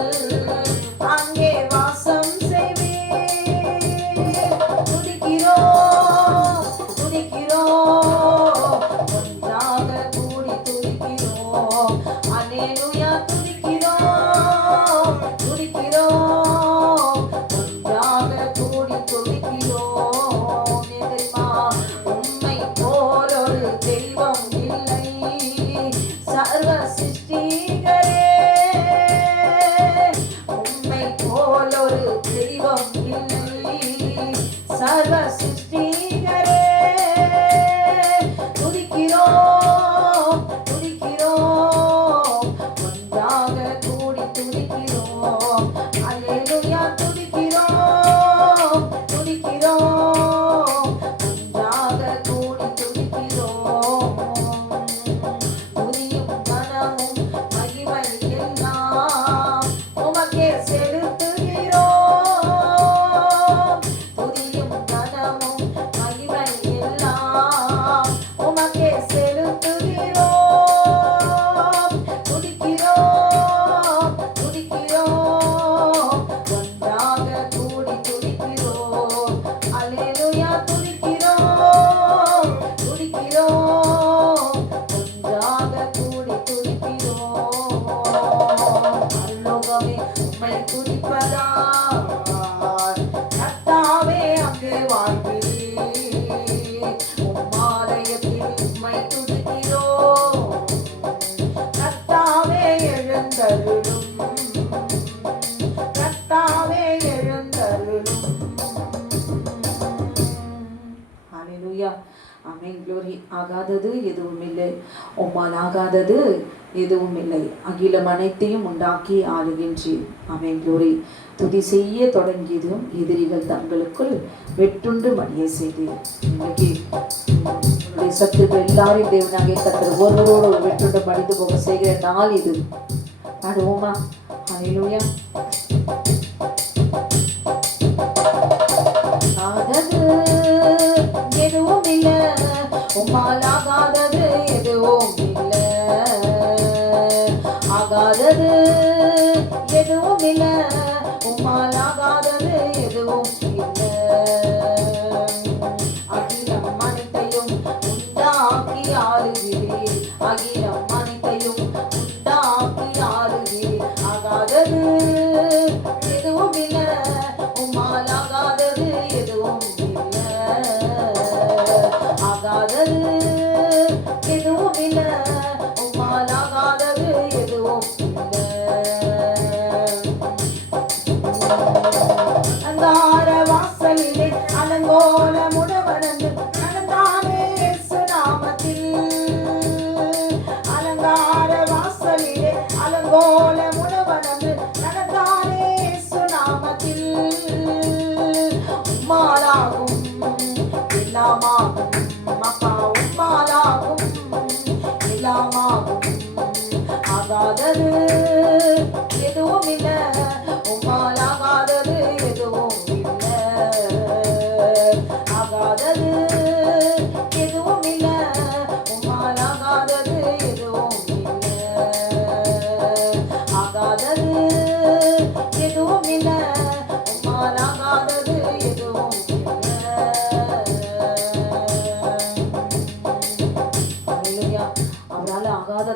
அங்கே வாசம் செய்வீர். துதிக்கிறோம் துதிக்கிறோம் ஒன்றாக கூடி துதிக்கிறோம். அல்லேலூயா. துதிக்கிறோம் துதிக்கிறோம் ஒன்றாக கூடி துதிக்கிறோம். எதிர்மா உம்மை போலொரு தெய்வம் இல்லை, சர்வ சிருஷ்டிகரே. உம்மை போலொரு தெய்வம் இல்லை, சர்வ சிருஷ்டிகரே. துதிக்கிறோம் துதிக்கிறோம் ஒன்றாக கூடி துதிக்கிறோம். அல்லேலூயா. துதிக்கிறோம் துதிக்கிறோம் ஒன்றாக கூடி துதிக்கிறோம். துதியும் கனமும் மகிமை எல்லாம் உமக்கே செலுத்துகிறோம். துதியும் கனமும் மகிமை எல்லாம் உமக்கே செலுத்துகிறோம். துதிக்கிறோம் துதிக்கிறோம் ஒன்றாக கூடி துதிக்கிறோம். அல்லேலூயா. துதிக்கிறோம் துதிக்கிறோம் ஒன்றாக கூடி துதிக்கிறோம். பரலோகமே உம்மை துதிப்பதால் கர்த்தாவே அங்கே வாழ்கிறீர், உம்மாலயத்தில் உம்மை துதிக்கிறோம் கர்த்தாவே எழுந்தருளும் கர்த்தாவே எழுந்தருளும். ஹalleluya. ஆமென். க்ளோரி. ஆகாதது எதுவும் இல்லை, உம்மால் ஆகாதது எதுவும் இல்லை. அகிலம் அனைத்தையும் உண்டாக்கி ஆளுகின்றீர். ஆமென். க்ளோரி. துதி செய்ய தொடங்கியதும் எதிரிகள் தங்களுக்குள் வெட்டுண்டு மடிய செய்தீர். இன்னைக்கு உங்களுடைய சத்துருக்கள் எல்லாரையும் தேவனாகிய கர்த்தர் ஒருவரோடு வெட்டுண்டு மடிந்து போக செய்கிற நாள் இது. பாடுவோமா? ஹalleluya. ஆகாதது எதுவும் இல்லை, உம்மால் ஆகாதது எதுவும் இல்லை.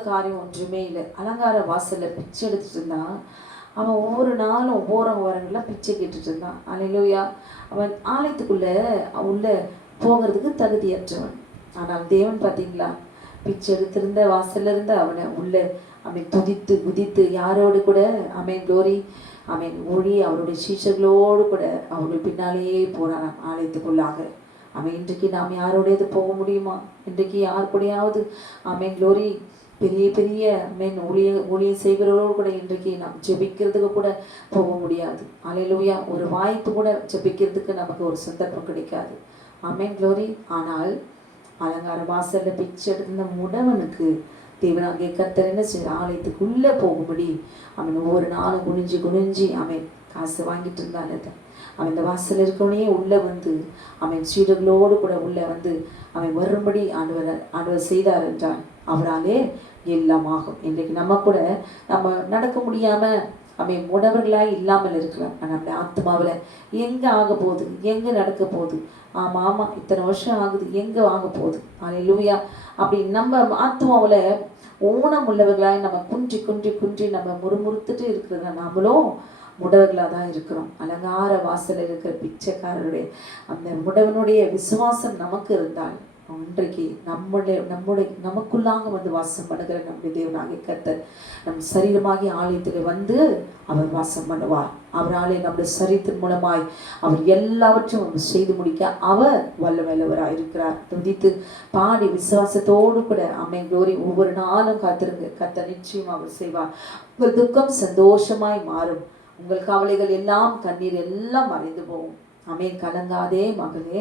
காரியம் ஒன்றுமே இல்லை. அலங்கார வாசல்ல பிச்சை எடுத்துட்டு இருந்தான். அவன் ஒவ்வொரு நாளும் ஒவ்வொரு வாரங்கள்லாம் பிச்சை கேட்டுட்டு இருந்தான். அல்லேலூயா. அவன் ஆலயத்துக்குள்ள உள்ள போகிறதுக்கு தகுதியற்றவன். ஆனால் தேவன் பார்த்தீங்களா, பிச்சை எடுத்திருந்த வாசல்ல இருந்து அவனை உள்ள அவன் துதித்து குதித்து யாரோடு கூட அமேன் க்ளோரி அமேன் ஓடி அவருடைய சீஷர்களோடு கூட அவர்கள் பின்னாலேயே போனாராம் ஆலயத்துக்குள்ளாக. அவன் இன்றைக்கு நாம் யாரோடையது போக முடியுமா? இன்றைக்கு யார் கூடயாவது அமேன் க்ளோரி பெரிய பெரிய அமேன் ஊழியம் செய்கிறவரோடு கூட இன்றைக்கு நாம் ஜெபிக்கிறதுக்கு கூட போக முடியாது. அல்லேலூயா. ஒரு வாய்ப்பு கூட ஜெபிக்கிறதுக்கு நமக்கு ஒரு சந்தர்ப்பம் கிடைக்காது. அமேன் க்ளோரி. ஆனால் அலங்கார வாசல்ல பிச்சை எடுத்த முடவனுக்கு தேவனாகிய கர்த்தர் என்ன செய்ய ஆலயத்துக்குள்ளே போகும்படி அவன் ஒவ்வொரு நாளும் குனிஞ்சு குனிஞ்சி அவன் காசு வாங்கிட்டு இருந்தான். அவன் இந்த வாசல் இருக்கவனே உள்ளே வந்து அவன் சீடர்களோடு கூட உள்ளே வந்து அவன் வரும்படி ஆண்டவர் செய்தார் என்றான். அவராலே எல்லாம் ஆகும். இன்றைக்கு நம்ம கூட நம்ம நடக்க முடியாமல் அவன் முடவர்களாய் இல்லாமல் இருக்கலாம். நம்முடைய ஆத்மாவில் எங்கே ஆக போகுது, எங்கே நடக்க போகுது, ஆமாம் இத்தனை வருஷம் ஆகுது, எங்கே ஆக போகுது. அல்லேலூயா. அப்படி நம்ம ஆத்மாவில் ஊனம் உள்ளவர்களாய் நம்ம குன்றி குன்றி குன்றி நம்ம முறுமுறுத்துட்டு இருக்கிறத நாமளும் முடவர்களாக தான் இருக்கிறோம். அலங்கார வாசலில் இருக்கிற பிச்சைக்காரருடைய அந்த முடவனுடைய விசுவாசம் நமக்கு இருந்தால் இன்றைக்கு நமக்குள்ளாக வந்து வாசம் பண்ணுகிற நம்முடைய தேவனாகிய கர்த்தர் நம் சரீரமாகி ஆலயத்தில் வந்து அவர் வாசம் பண்ணுவார். அவராலே நம்முடைய சரீரத்தின் மூலமாய் அவர் எல்லாவற்றையும் செய்து முடிக்க அவர் வல்லவராக இருக்கிறார். துதித்து பாடி விசுவாசத்தோடு கூட ஆமென் க்ளோரி ஒவ்வொரு நாளும் காத்திருங்க. கர்த்தர் நிச்சயம் அவர் செய்வார். உங்கள் துக்கம் சந்தோஷமாய் மாறும். உங்கள் கவலைகள் எல்லாம் கண்ணீர் எல்லாம் மறைந்து போகும். ஆமென். கலங்காதே மகளே.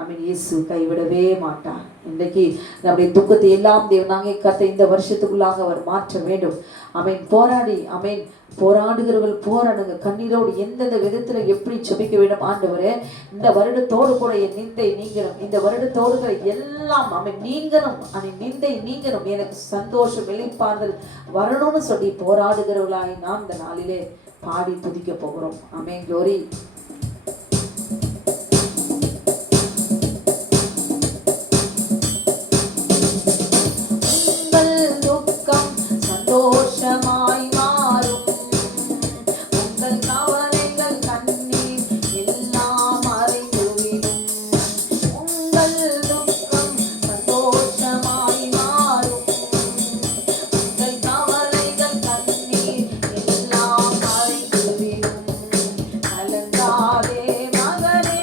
ஆமென். இயேசு கைவிடவே மாட்டார். இன்றைக்கு நம்முடைய துக்கத்தை எல்லாம் தேவனாகிய கர்த்தர் இந்த வருஷத்துக்குள்ளாக அவர் மாற்ற வேண்டும். ஆமென். போராடி ஆமென் போராடுகிறவர்கள் போராடுங்க. கண்ணீரோடு எந்தெந்த விதத்துல எப்படி ஜெபிக்க வேண்டும். ஆண்டவரே இந்த வருடத்தோடு கூட என் நிந்தை நீங்கணும், இந்த வருடத்தோடு எல்லாம் ஆமென் நீங்கணும், நிந்தை நீங்கணும், எனக்கு சந்தோஷம் வெளிப்பார்கள் வரணும்னு சொல்லி போராடுகிறவர்களாய் நாம் இந்த நாளிலே பாடி துதிக்க போகிறோம். ஆமென் க்ளோரி. சந்தோஷமாய் மாறும். உங்கள் கவலைகள் கண்ணீர் எல்லாம் மறைந்துவிடும். உங்கள் துக்கம் சந்தோஷமாய் மாறும். உங்கள் கவலைகள் கண்ணீர் எல்லாம் மறைந்துவிடும். கலங்காதே மகளே,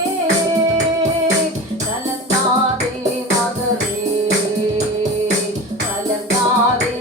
கலங்காதே மகளே, கலங்காதே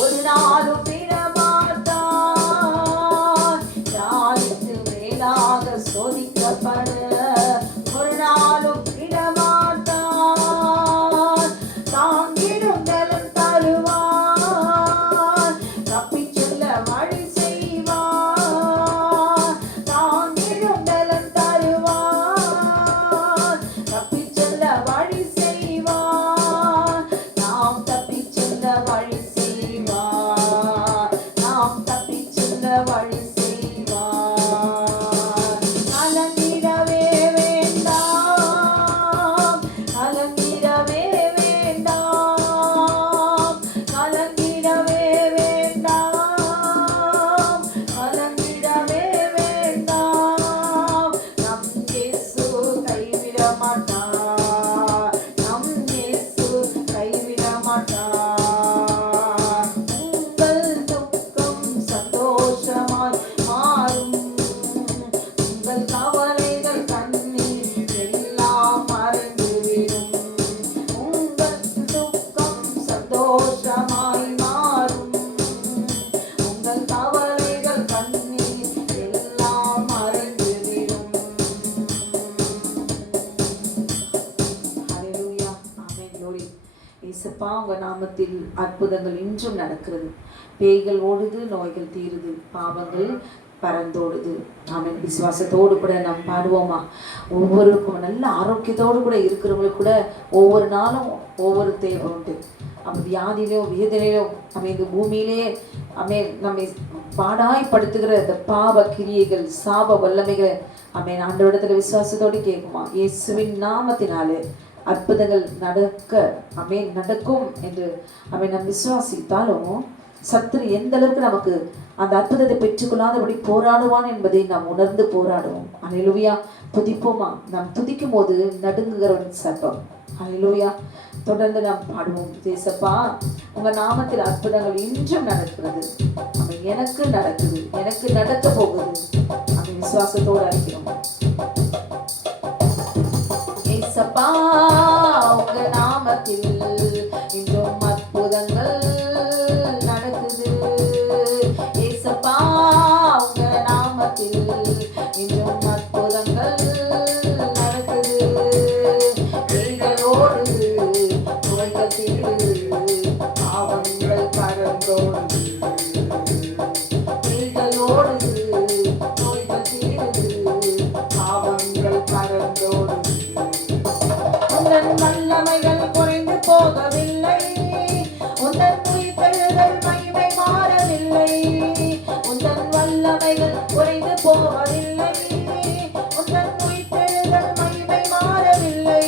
ஒரு நாளும் சந்தோஷமாய் மாறும். உங்கள் கவலைகள் கண்ணீர் எல்லாம் மறைந்துவிடும். ஹல்லேலூயா. ஆமென். glory. இயேசுப்பா, உங்க நாமத்தில் அற்புதங்கள் இன்றும் நடக்கிறது. பேய்கள் ஓடுது, நோய்கள் தீருது, பாவங்கள் பறந்தோடுது. ஆமென். விசுவாசத்தோடு கூட நாம் பாடுவோமா? ஒவ்வொருக்கும் நல்ல ஆரோக்கியத்தோடு கூட இருக்கிறவங்களுக்கு கூட ஒவ்வொரு நாளும் ஒவ்வொரு தேவை உண்டு. வியாதியிலோ வேதனையிலோ இந்த பூமியிலே நம்மை பாடாய்படுத்துகிற இந்த பாவ கிரியைகள், சாப வல்லமைகளை ஆண்டவரிடத்துல விசுவாசத்தோடு கேட்குமா? இயேசுவின் நாமத்தினாலே அற்புதங்கள் நடக்கும் என்று நாம் விசுவாசித்தாலும் சத்துரு எந்த அளவுக்கு நமக்கு அந்த அற்புதத்தை பெற்றுக்கொள்ளாதபடி போராடுவான் என்பதை நாம் உணர்ந்து போராடுவோம். அல்லேலூயா. துதிப்போமா? நாம் துதிக்கும் போது நடுங்குகிறவன் சத்தம். அல்லேலூயா. தொடர்ந்து நாம் பாடுவோம். இயேசப்பா, உங்க நாமத்தில் அற்புதங்கள் இன்றும் நடக்கிறது. எனக்கு நடக்குது, எனக்கு நடக்க போகுது. விசுவாசத்தோடு அறிக்கிறோம். இயேசப்பா, உங்க நாமத்தில் இன்றும் அற்புதங்கள் நடக்குது. இயேசப்பா, உங்க நாமத்தில் இன்றும் அற்புதங்கள் நடக்குது. பேய்களோடு நோய்கள் தீருது, பாவங்கள் பறந்தோடுது. பேய்களோடு நோய்கள் தீருது, பாவங்கள் பறந்தோடுது. உந்தன் வல்லமைகள் குறைந்து போகவில்லை, உந்தன் உயிர்த்தெழுதல் மகிமை மாறவில்லை. உந்தன் வல்லமைகள் குறைந்து போவதில்லை, உந்தன் உயிர்த்தெழுதல் மகிமை மாறவில்லை.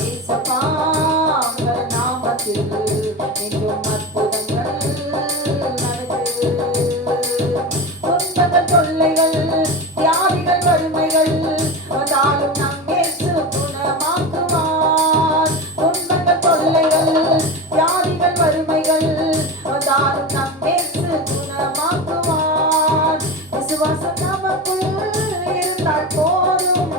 இயேசப்பா, உங்கள் நாமத்தில் இன்றும் அற்புதங்கள் நடக்குது. துன்பங்கள், தொல்லைகள், வியாதிகள், வறுமைகள் வந்தாலும் நம் இயேசு குணமாக்குவார். துன்பங்கள், தொல்லைகள், வியாதிகள், வறுமைகள் வந்தாலும் நம் இயேசு குணமாக்குவார். விசுவாசம் நமக்குள் இருந்தால் போதும்,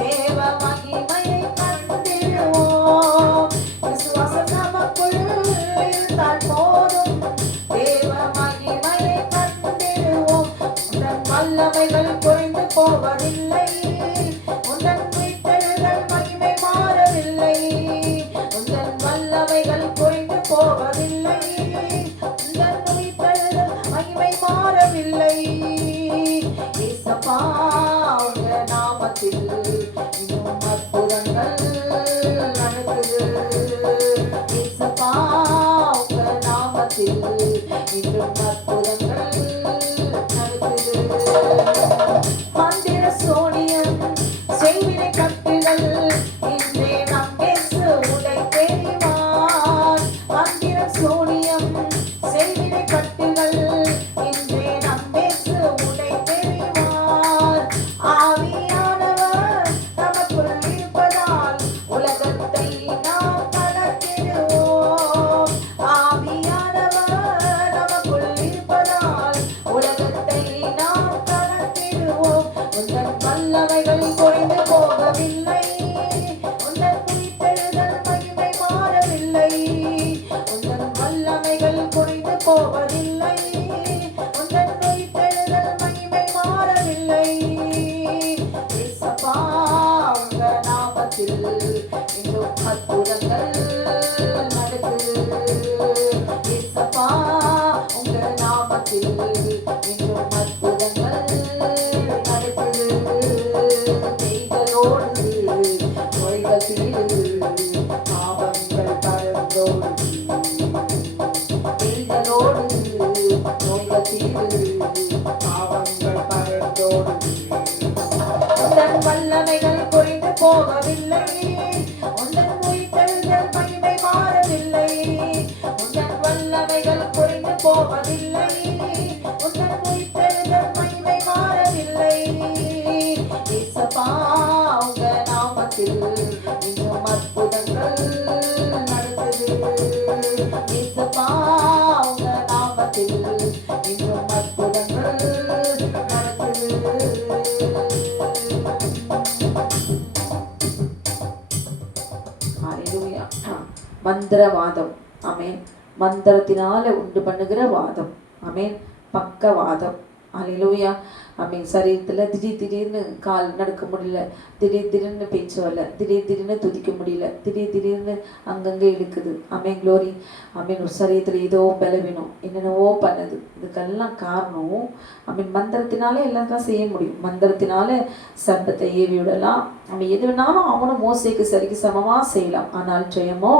தேவ மகிமையை கண்டிடுவோம். விசுவாசம் நமக்குள் இருந்தால் போதும், தேவ மகிமையை கண்டிடுவோம். உந்தன் வல்லமைகள் குறைந்து போவதில்லை, உந்தன் உயிர்த்தெழுதல் மகிமை மாறவில்லை. உந்தன் வல்லமைகள் குறைந்து போவதில்லை, உந்தன் உயிர்த்தெழுதல் மகிமை மாறவில்லை. இயேசப்பா, உங்க நாமத்தில் இன்னும் அற்புதங்கள் நடக்குது. இயேசப்பா, உங்க நாமத்தில் இன்னும் அற்புதங்கள் நடக்குது. மந்திர சோனியம் செய்வினை கட்டுகள் இன்றே நம் இயேசு உடை தெரிவார். மந்திர சோனியம் செய்வினை கட்டுகள் இன்றே நம் இயேசு உடை தெரிவார். ஆவியானவர் நமக்குள் இருப்பதால் உலகத்தை நாம் கடத்திடுவோம். ஆவியானவர் நமக்குள் இருப்பதால் உலகத்தை நாம் கடத்திடுவோம். உந்தன் வல்லமைகள் குறைந்து போகவில்லை, உந்தன் உயிர்த்தெழுதல் மகிமை மாறவில்லை. உந்தன் வல்லமைகள் குறைந்து போவதில்லை, உந்தன் உயிர்த்தெழுதல் மகிமை மாறவில்லை. இயேசப்பா, உங்க நாமத்தில் இன்னும் அற்புதங்கள் நடக்குது. இயேசப்பா, உங்க நாமத்தில் இன்னும் அற்புதங்கள் நடக்குது. பேய்களோடு நோய்கள் தீருது, பாவங்கள் பறந்தோடுது. பேய்களோடு நோய்கள் தீருது, பாவங்கள் பறந்தோடுது. உந்தன் வல்லமைகள் குறைந்து போகவில்லை, உந்தன் உயிர்த்தெழுதல் மகிமை மாறவில்லை. உந்தன் வல்லமைகள் குறைந்து போவதில்லை, உந்தன் உயிர்த்தெழுதல் மகிமை மாறவில்லை. இயேசப்பா, உங்க நாமத்தில் இன்னும் அற்புதங்கள் நடக்குது. இயேசப்பா, உங்க நாமத்தில் இன்னும் அற்புதங்கள் நடக்குது. ஹல்லேலூயா. மந்திரவாதம் ஆமென். மந்திரத்தினால உண்டு பண்ணுகிற வாதம். ஆமென். பக்கவாதம். அல்லேலூயா. ஆமென். சரீரத்துல திடீர்னு கால் நடக்க முடியல, திடீர்னு பேச்சு வரல, திடீர்னு துதிக்க முடியல, திடீர்னு அங்கங்கே இழுக்குது. ஆமென். க்ளோரி. ஆமென். ஒரு சரீரத்துல ஏதோ பலவீனம், என்னென்னவோ பண்ணுது. இதுக்கெல்லாம் காரணம் ஆமென். மந்திரத்தினாலே எல்லாருக்கும் செய்ய முடியும். மந்திரத்தினால சர்ப்பத்தை ஏவி விடலாம். அவன் எது வேணாலும் அவனும் மோசேக்கு சரிக்கு சமமா செய்யலாம். ஆனால் ஜெயமோ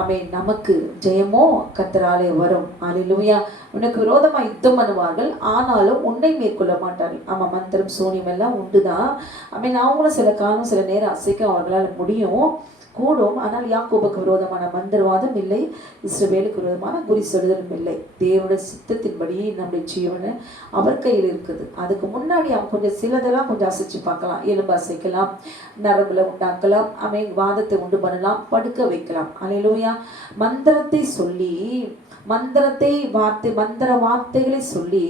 ஆமென், நமக்கு ஜெயமோ கர்த்தராலே வரும். அல்லேலூயா. உனக்கு விரோதமா யுத்தம் பண்ணுவார்கள், ஆனாலும் உன்னை மேற்கொள்ள மாட்டார்கள். ஆமா, மந்திரம் சூனியம் எல்லாம் உண்டுதான். ஆமென். அவங்களும் சில காலம் சில நேரம் அசைக்க அவர்களால் முடியும் கூடும். ஆனால் யாக்கோபுக்கு விரோதமான மந்திரவாதம் இல்லை, இஸ்ரவேலுக்கு விரோதமான குறி சொல்லுதலும் இல்லை. தேவனுடைய சித்தத்தின்படி நம்முடைய ஜீவனை அவர் கையில் இருக்குது. அதுக்கு முன்னாடி அவன் கொஞ்சம் சிலதெல்லாம் கொஞ்சம் அசைச்சு பார்க்கலாம். எலும்பு அசைக்கலாம், நரம்புல உண்டாக்கலாம், அவன் வாதத்தை உண்டு பண்ணலாம், படுக்க வைக்கலாம். அல்லேலூயா. மந்திரத்தை சொல்லி மந்திர வார்த்தைகளை சொல்லி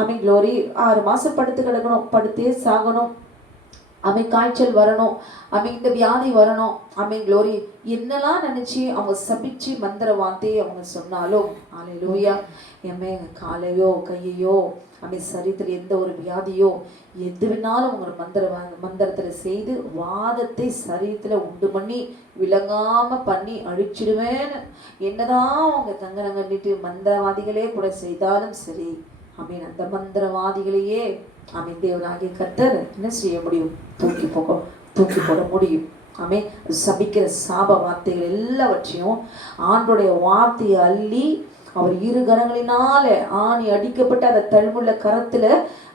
அவன் க்ளோரி 6 மாசம் படுத்து கிடக்கணும், படுத்தே சாகணும், அவன் காய்ச்சல் வரணும், அவன் இந்த வியாதி வரணும், அவன் க்ளோரி என்னெல்லாம் நினைச்சு அவங்க சபிச்சு மந்திர வார்த்தையை அவங்க சொன்னாலும் அல்லேலூயா. எம்மே காலையோ கையையோ அவன் சரீரத்தில் எந்த ஒரு வியாதியோ எது வேணாலும் அவங்க மந்திரத்துல செய்து வாதத்தை சரீரத்துல உண்டு பண்ணி விளங்காம பண்ணி அழிச்சிடுவேன்னு என்னதான் அவங்க கங்கணம் கண்டிட்டு மந்திரவாதிகளே கூட செய்தாலும் சரி, ஆமீன், அந்த மந்திரவாதிகளையே ஆமீன் தேவனாகிய கர்த்தர் என்ன செய்ய முடியும்? தூக்கி போட முடியும். ஆமீன். சபிக்கிற சாப வார்த்தைகள் எல்லாவற்றையும் ஆண்டோடைய வார்த்தையை அள்ளி அவர் 2 கரங்களினால ஆணி அடிக்கப்பட்ட அந்த தழுமுள்ள கரத்துல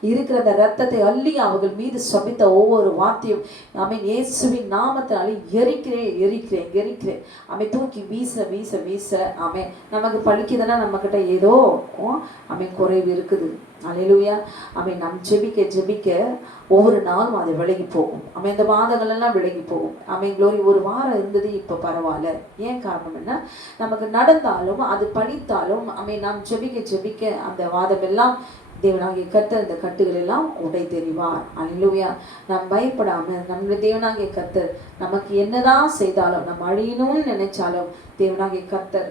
இருக்கிற அந்த ரத்தத்தை அள்ளி அவர்கள் மீது சபித்த ஒவ்வொரு வார்த்தையும் ஆமீன் இயேசுவின் நாமத்தினாலே எரிக்கிறேன் ஆமீன். தூக்கி வீச ஆமீன். நமக்கு பழிக்குதுன்னா நம்ம கிட்ட ஏதோ ஆமீன் குறைவு இருக்குது. அல்லேலூயா. ஆமீன். நம் ஜெபிக்க ஒவ்வொரு நாளும் அது விலகி போகும். ஆமீன். இந்த வாதங்கள் எல்லாம் விலகி போகும். ஆமீன். க்ளோரி. ஒரு வாரம் இருந்தது, இப்ப பரவாயில்ல. ஏன் காரணம் என்ன? நமக்கு நடந்தாலும் அது பழித்தாலும் ஆமீன் நாம் ஜெபிக்க அந்த வாதம் எல்லாம் தேவனாகிய கர்த்தர் இந்த கட்டுகள் எல்லாம் உடை தெரிவார். அல்லேலூயா. நாம் பயப்படாம நம்முடைய தேவனாகிய கர்த்தர் நமக்கு என்னதான் செய்தாலும் நம்ம அழியணும்னு நினைச்சாலும் தேவனாகிய கர்த்தர்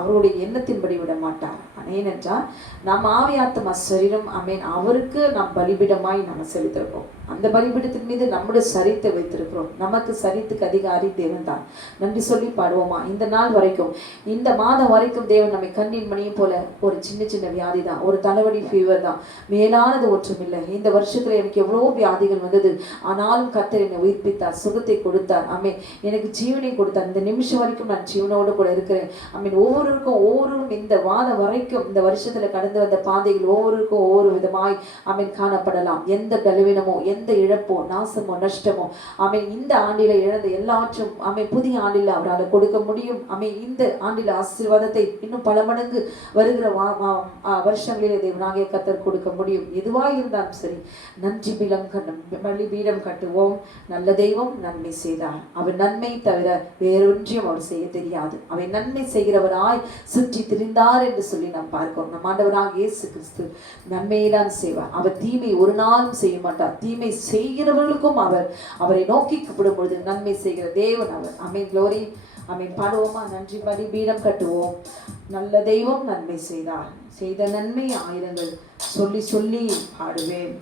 அவருடைய எண்ணத்தின்படி விட மாட்டார். ஏனென்றால் நாம் ஆவியாத்மா சரீரம் ஆமீன் அவருக்கு நாம் பலிபிடமாய் நம்ம செலுத்திருக்கோம். அந்த பலிபிடத்தின் மீது நம்முடைய சரீரத்தை வைத்திருக்கிறோம். நமக்கு சரீரத்துக்கு அதிகாரி தேவன் தான். நன்றி சொல்லி பாடுவோமா? இந்த நாள் வரைக்கும், இந்த மாதம் வரைக்கும் தேவன் நம்மை கண்ணின் மணியும் போல ஒரு சின்ன வியாதி தான், ஒரு தலைவலி ஃபீவர் தான், மேலானது ஒன்றும் இல்லை. இந்த வருஷத்துல எனக்கு எவ்வளோ வியாதிகள் வந்தது, ஆனாலும் கர்த்தர் என்னை உயிர்ப்பித்தார், சுகத்தை கொடுத்தார். ஆமீன். எனக்கு ஜீவனை கொடுத்தார். இந்த நிமிஷம் வரைக்கும் நான் ஜீவனோடு கூட இருக்கிறேன். ஆமீன். ஒவ்வொருவரும் இந்த வாதம் வரைக்கும் இந்த வருஷத்துல கடந்து வந்த பாதைகள் ஒவ்வொருவருக்கும் ஒவ்வொரு விதமாய் ஆமீன் காணப்படலாம். எந்த பலவீனமோ, எந்த இழப்போ, நாசமோ, நஷ்டமோ ஆமீன் இந்த ஆண்டில இழந்த எல்லாற்றும் ஆமீன் புதிய ஆண்டில் அவரால் கொடுக்க முடியும். ஆமீன். இந்த ஆண்டில் ஆசீர்வாதத்தை இன்னும் பல மடங்கு வருகிற வருஷங்களிலே தேவனாகிய கர்த்தர் கொடுக்க முடியும். எதுவாய் இருந்தாலும் சரி, நன்றி பலிபீடம் கட்டுவோம். நல்ல தெய்வம் நன்மை செய்தார். அவர் நன்மை தவிர வேறொன்றையும் அவர் செய்ய தெரியாது. அவர் நன்மை செய்கிறவராய் சுற்றி திரிந்தார் என்று சொல்லி நாம் பார்க்கிறோம். நம் ஆண்டவராக இயேசு கிறிஸ்து நன்மையைதான் செய்வார். அவர் தீமை ஒரு நாளும் செய்ய மாட்டார். தீமை செய்கிறவர்களுக்கும் அவரை நோக்கி கூப்பிடும் பொழுது நன்மை செய்கிற தேவன் அவர். ஆமென். க்ளோரி. ஆமென். பாடுவோமா? நன்றி பலிபீடம் கட்டுவோம். நல்ல தெய்வம் நன்மை செய்தார், செய்த நன்மை ஆயிரங்கள் சொல்லி பாடுவேன்.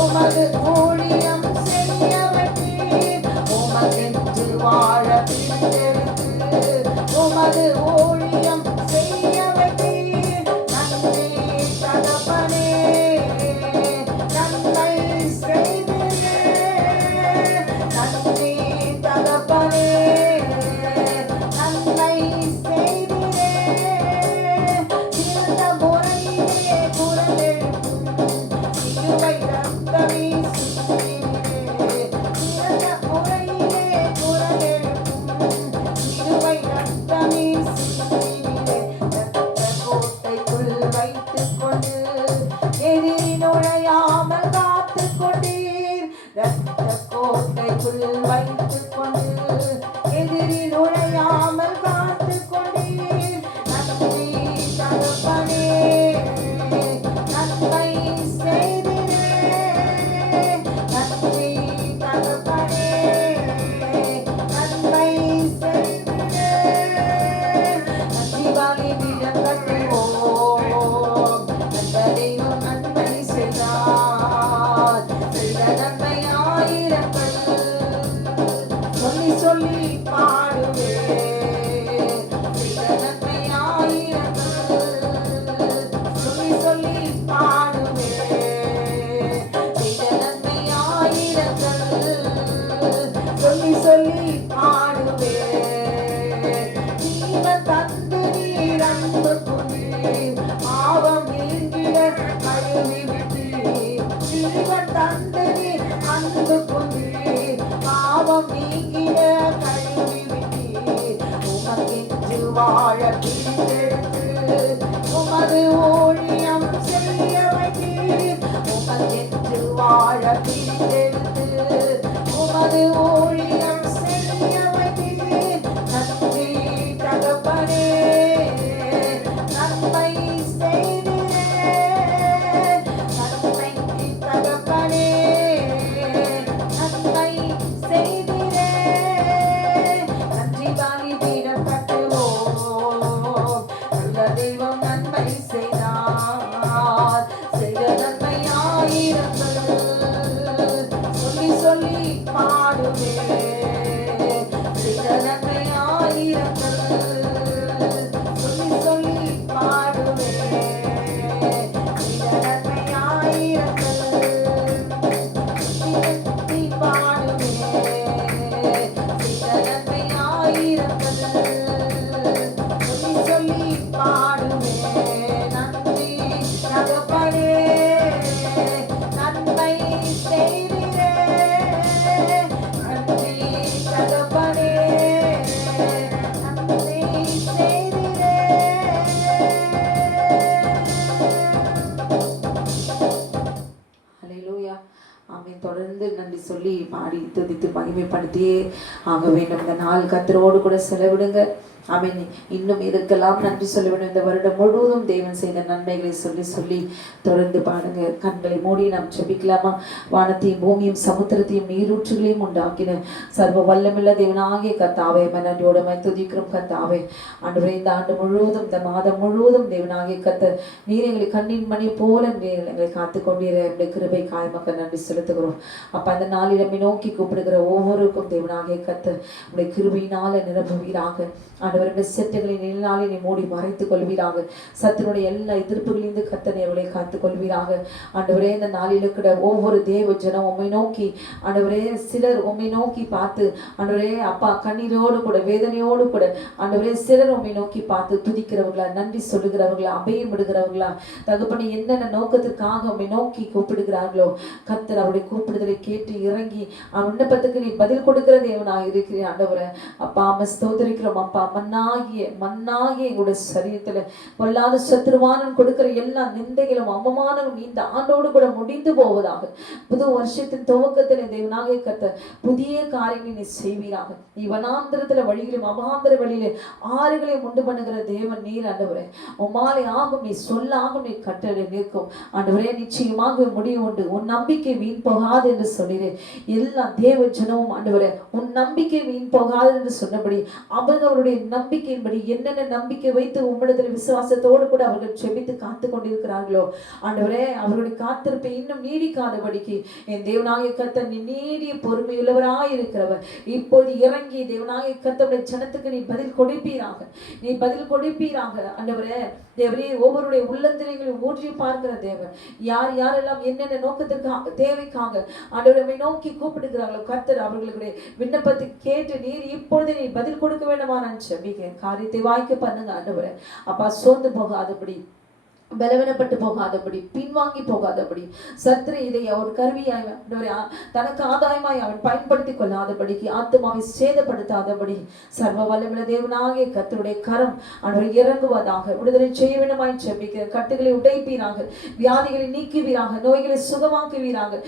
உமது ஊழியம் செய்ய வைத்தீர். உமக்கென்று வாழ பிரித்தெடுத்து உமது ஊழியம் செய்ய வைத்தீர். நன்றி தகப்பனே, நன்மை செய்தீரே. நன்றி தகப்பனே, நன்மை செய்தீரே. இருந்த முறையிலே குரல் எழுப்பும் சிலுவை ரத்தமே சிந்தினீரே. இருந்த முறையிலே குரல் எழுப்பும் சிலுவை ரத்தமே சிந்தினீரே. இரத்த கோட்டைக்குள் வைத்துக் கொண்டு எதிரி நுழையாமல் காத்துக் கொண்டீர். இரத்த கோட்டைக்குள் வைத்துக் கொண்டு எதிரி நுழையாமல் காத்துக் கொண்டீர். நன்றி தகப்பனே, நன்மை செய்தீரே. நன்றி தகப்பனே, நன்மை செய்தீரே. நன்றி பலிபீடம் கட்டுவோம். அந்த தெய்வம் நன்மை செய்தார். செய்த நன்மை ஆயிரங்கள் சொல்லி சொல்லி பாடுவேன். செய்த நன்மை ஆயிரங்கள் சொல்லி சொல்லி பாடுவேன். செய்த நன்மை ஆயிரங்கள் சொல்லி சொல்லி பாடுவேன். ஜீவன் தந்து நீர் அன்பு கொண்டீர். பாவம் நீங்கிட கழுவி விட்டீர். ஜீவன் தந்து நீர் அன்பு கொண்டீர். பாவம் நீங்கிட கழுவி விட்டீர். உமக்கென்று வாழ பிரித்தெடுத்து உமது ஊழியம் செய்ய வைத்தீர். உமக்கென்று வாழ பிரித்தெடுத்து உமது ஊழியம் செய்ய வைத்தீர். நன்றி தகப்பனே, நன்மை செய்தீரே. நன்மை தகப்பனே, நன்மை செய்தீரே. நன்றி பலிபீடம் கட்டுவோம். நல்ல தெய்வம் நன்மை செய்தார். செய்த நன்மை ஆயிரங்கள் சொல்லி சொல்லி பாடுவேன். செய்த நன்மை ஆயிரங்கள் சொல்லி சொல்லி பாடுவேன். செய்த நன்மை ஆயிரங்கள் சொல்லி பாடுவேன். செய்த நன்மை ஆயிரங்கள் சொல்லி சொல்லி பாடுவேன். நன்றி தகப்பனே, நன்மை செய்தீரே. நன்றி தகப்பனே, நன்மை செய்தீரே. ஹல்லேலூயா. ஆமென். தொடர்ந்து நன்றி சொல்லி பாடி துதித்து மகிமைப்படுத்தியே ஆக வேண்டும். இந்த நாள் கர்த்தரோடு கூட செலவிடுங்க. ஆமென். இன்னும் இதற்கெல்லாம் நன்றி சொல்ல வேண்டும். இந்த வருடம் முழுவதும் தேவன் செய்த நன்மைகளை சொல்லி சொல்லி தொடர்ந்து பாடுங்க. கண்களை மூடி நாம் ஜெபிக்கலாமா? வானத்தையும் பூமியும் சமுத்திரத்தையும் நீரூற்றுகளையும் உண்டாக்கின சர்வ வல்லமுள்ள தேவனாகிய கர்த்தாவே, நன்றியோடு துதிக்கிறோம் கர்த்தாவே. ஆண்டவரே, இந்த ஆண்டு முழுவதும் இந்த மாதம் முழுவதும் தேவனாகிய கர்த்தர் நீர் எங்களை கண்ணின் மணி போல எங்களை காத்துக்கொண்டீர. எங்களுடைய கிருபை காய்மக்கள் நன்றி செலுத்துகிறோம். அப்ப அந்த நாளில் நம்மை நோக்கி கூப்பிடுகிற ஒவ்வொருக்கும் தேவனாகிய கர்த்தர் உடைய கிருபையினால நிரப்புவீராக. ஆண்டவருடைய செட்டுகளை நிழலாலே நீ மூடி மறைத்துக் கொள்வீராக. சத்துருடைய எல்லா எதிர்ப்புகளிலிருந்து கர்த்தர் அவர்களை காத்துக் கொள்வீராக. ஆண்டவரே, இந்த நாளில் இருக்கிற ஒவ்வொரு தேவ ஜனம் உம்மை நோக்கி ஆண்டவரே, சிலர் உம்மை நோக்கி பார்த்து ஆண்டவரே அப்பா கண்ணீரோடு கூட வேதனையோடு கூட ஆண்டவரே சிலர் உம்மை நோக்கி பார்த்து துதிக்கிறவர்களா, நன்றி சொல்லுகிறவர்களா, அபயம் விடுகிறவர்களா, தகப்பனே என்னென்ன நோக்கத்திற்காக உம்மை நோக்கி கூப்பிடுகிறார்களோ கர்த்தர் அவருடைய கூப்பிடுதலை கேட்டு இறங்கி விண்ணப்பத்துக்கு நீ பதில் கொடுக்கிற தேவனாக இருக்கிறேன். ஆண்டவரே அப்பா அம்மா ஸ்தோத்திரிக்கிறோம். அப்பா மண்ணாகிய எங்களுடைய சரீரத்துல பொல்லாத சத்துருவானன் கொடுக்கிற எல்லா நிந்தைகளும் அவமானமும் இந்த ஆண்டோடு கூட முடிந்து போவதாக. புது வருஷத்தின் துவக்கத்தில் தேவனாகிய கர்த்தர் புதிய காரியங்களை நீ செய்வீராக. நீ வனாந்திரத்துல வழியிலும் அவாந்திர வழியிலே ஆறுகளையும் உண்டு பண்ணுகிற தேவன் நீர். ஆண்டவரே உம்மாலே ஆகும், நீ சொல்லாகும், நீ கட்டளை நிற்கும். ஆண்டவரே நிச்சயமாக முடியும் உண்டு. உன் நம்பிக்கை வீண் போகாது என்று சொல்கிறேன். எல்லா தேவ ஜனமும் ஆண்டவரே உன் நம்பிக்கை வீண் போகாது என்று சொன்னபடி அவர்களுடைய நம்பிக்கையின்படி என்னென்ன நம்பிக்கை வைத்து உம்மிடத்தில் விசுவாசத்தோடு கூட அவர்கள் செபித்து காத்து கொண்டிருக்கிறார்களோ ஆண்டவரே, அவர்களுடைய காத்திருப்பை இன்னும் நீடிக்காதபடிக்கு என் தேவனாகிய கர்த்தர் நீ நீடிய பொறுமையுள்ளவராய் இருக்கிறவர். இப்போது இறங்கி தேவனாகிய கர்த்தருடைய ஜனத்துக்கு நீ பதில் கொடுப்பீராக, நீ பதில் கொடுப்பீராக. ஆண்டவரே தேவரே, ஒவ்வொருடைய உள்ளந்திரைகளையும் ஊற்றி பார்க்கிற தேவன், யார் யாரெல்லாம் என்னென்ன நோக்கத்திற்காக தேவைக்காக ஆண்டவரை நோக்கி கூப்பிடுகிறார்களோ கர்த்தர் அவர்களுடைய விண்ணப்பத்தை கேட்டு நீர் இப்பொழுது நீ பதில் கொடுக்க வேண்டுமா நான் செபிக்கிறேன். காரியத்தை வாய்க்க பண்ணுங்க ஆண்டவரே. அப்பா, சோர்ந்து போகாதபடி, பலவீனப்பட்டு போகாதபடி, பின்வாங்கி போகாதபடி, சத்ரு இதை ஒரு கருவியாய் தனக்கு ஆதாயமாய் அவன் பயன்படுத்திக் கொள்ளாதபடிக்கு, ஆத்மாவை சேதப்படுத்தாதபடி சர்வ வல்லமையுள்ள தேவனாகிய கர்த்தருடைய கரம் அவரை இறங்குவதாக. விடுதலை செய்ய வேண்டுமாய் செபிக்கிற கட்டுகளை உடைப்பீராக, வியாதிகளை நீக்குவீராக, நோய்களை சுகமாக்குவீராக.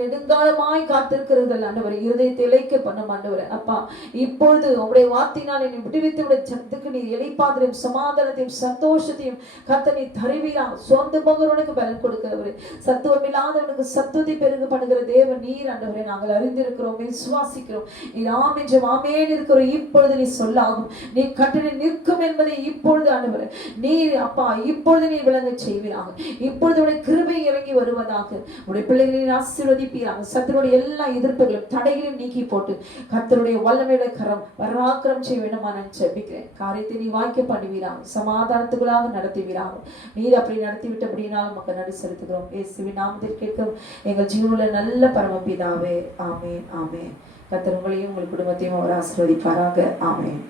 நெடுங்காலமாய் காத்திருக்கிறதல் ஆண்டவரை இருதயத்தை இழைக்க பண்ணும் ஆண்டவரை. அப்பா, இப்பொழுது உங்களுடைய வார்த்தையினால் என்னை விடுவித்து விட ஜனத்துக்கு நீர் இளைப்பாதலையும் சமாதானத்தையும் சந்தோஷத்தையும் கர்த்தனை தருவீராக. சொந்த போகிறவனுக்கு பலன் கொடுக்கிறவரே, சத்துவம் இல்லாதவனுக்கு சத்துவத்தை பெருக பண்ணுகிற தேவன் நீர் ஆண்டவரே. நாங்கள் அறிந்திருக்கிறோம், விசுவாசிக்கிறோம். நீர் ஆம் என்று ஆமேன் இருக்கிறோம். இப்பொழுது நீ சொல்லாகும், நீ கட்டளை நிற்கும் என்பதை இப்பொழுது ஆண்டவரே நீர் அப்பா இப்பொழுது நீ விளங்க செய்வீராக. இப்பொழுது உடைய கிருபை இறங்கி வருவதாக. உடைய பிள்ளைகளின் ஆசீர்வதிப்பீராக. சத்துருடைய எல்லா எதிர்ப்புகளும் தடைகளையும் நீக்கி போட்டு கர்த்தருடைய வல்லமையுடைய கரம் பராக்கிரம் செய்ய வேண்டுமா நான் ஜெபிக்கிறேன். காரியத்தை நீ வாய்க்க பண்ணுவீராக, சமாதானத்துக்குள்ளாக நடத்துவீராக. நீர் அப்படி நடத்திவிட்டபடினால் நமக்கு நன்றி செலுத்துகிறோம். இயேசுவின் நாமத்தில் கேட்கிறோம் எங்கள் ஜீவனுள்ள நல்ல பரமபிதாவே. ஆமென், ஆமென். கர்த்தர் உங்களையும் உங்கள் குடும்பத்தையும் அவர் ஆசீர்வதிப்பாராக. ஆமென்.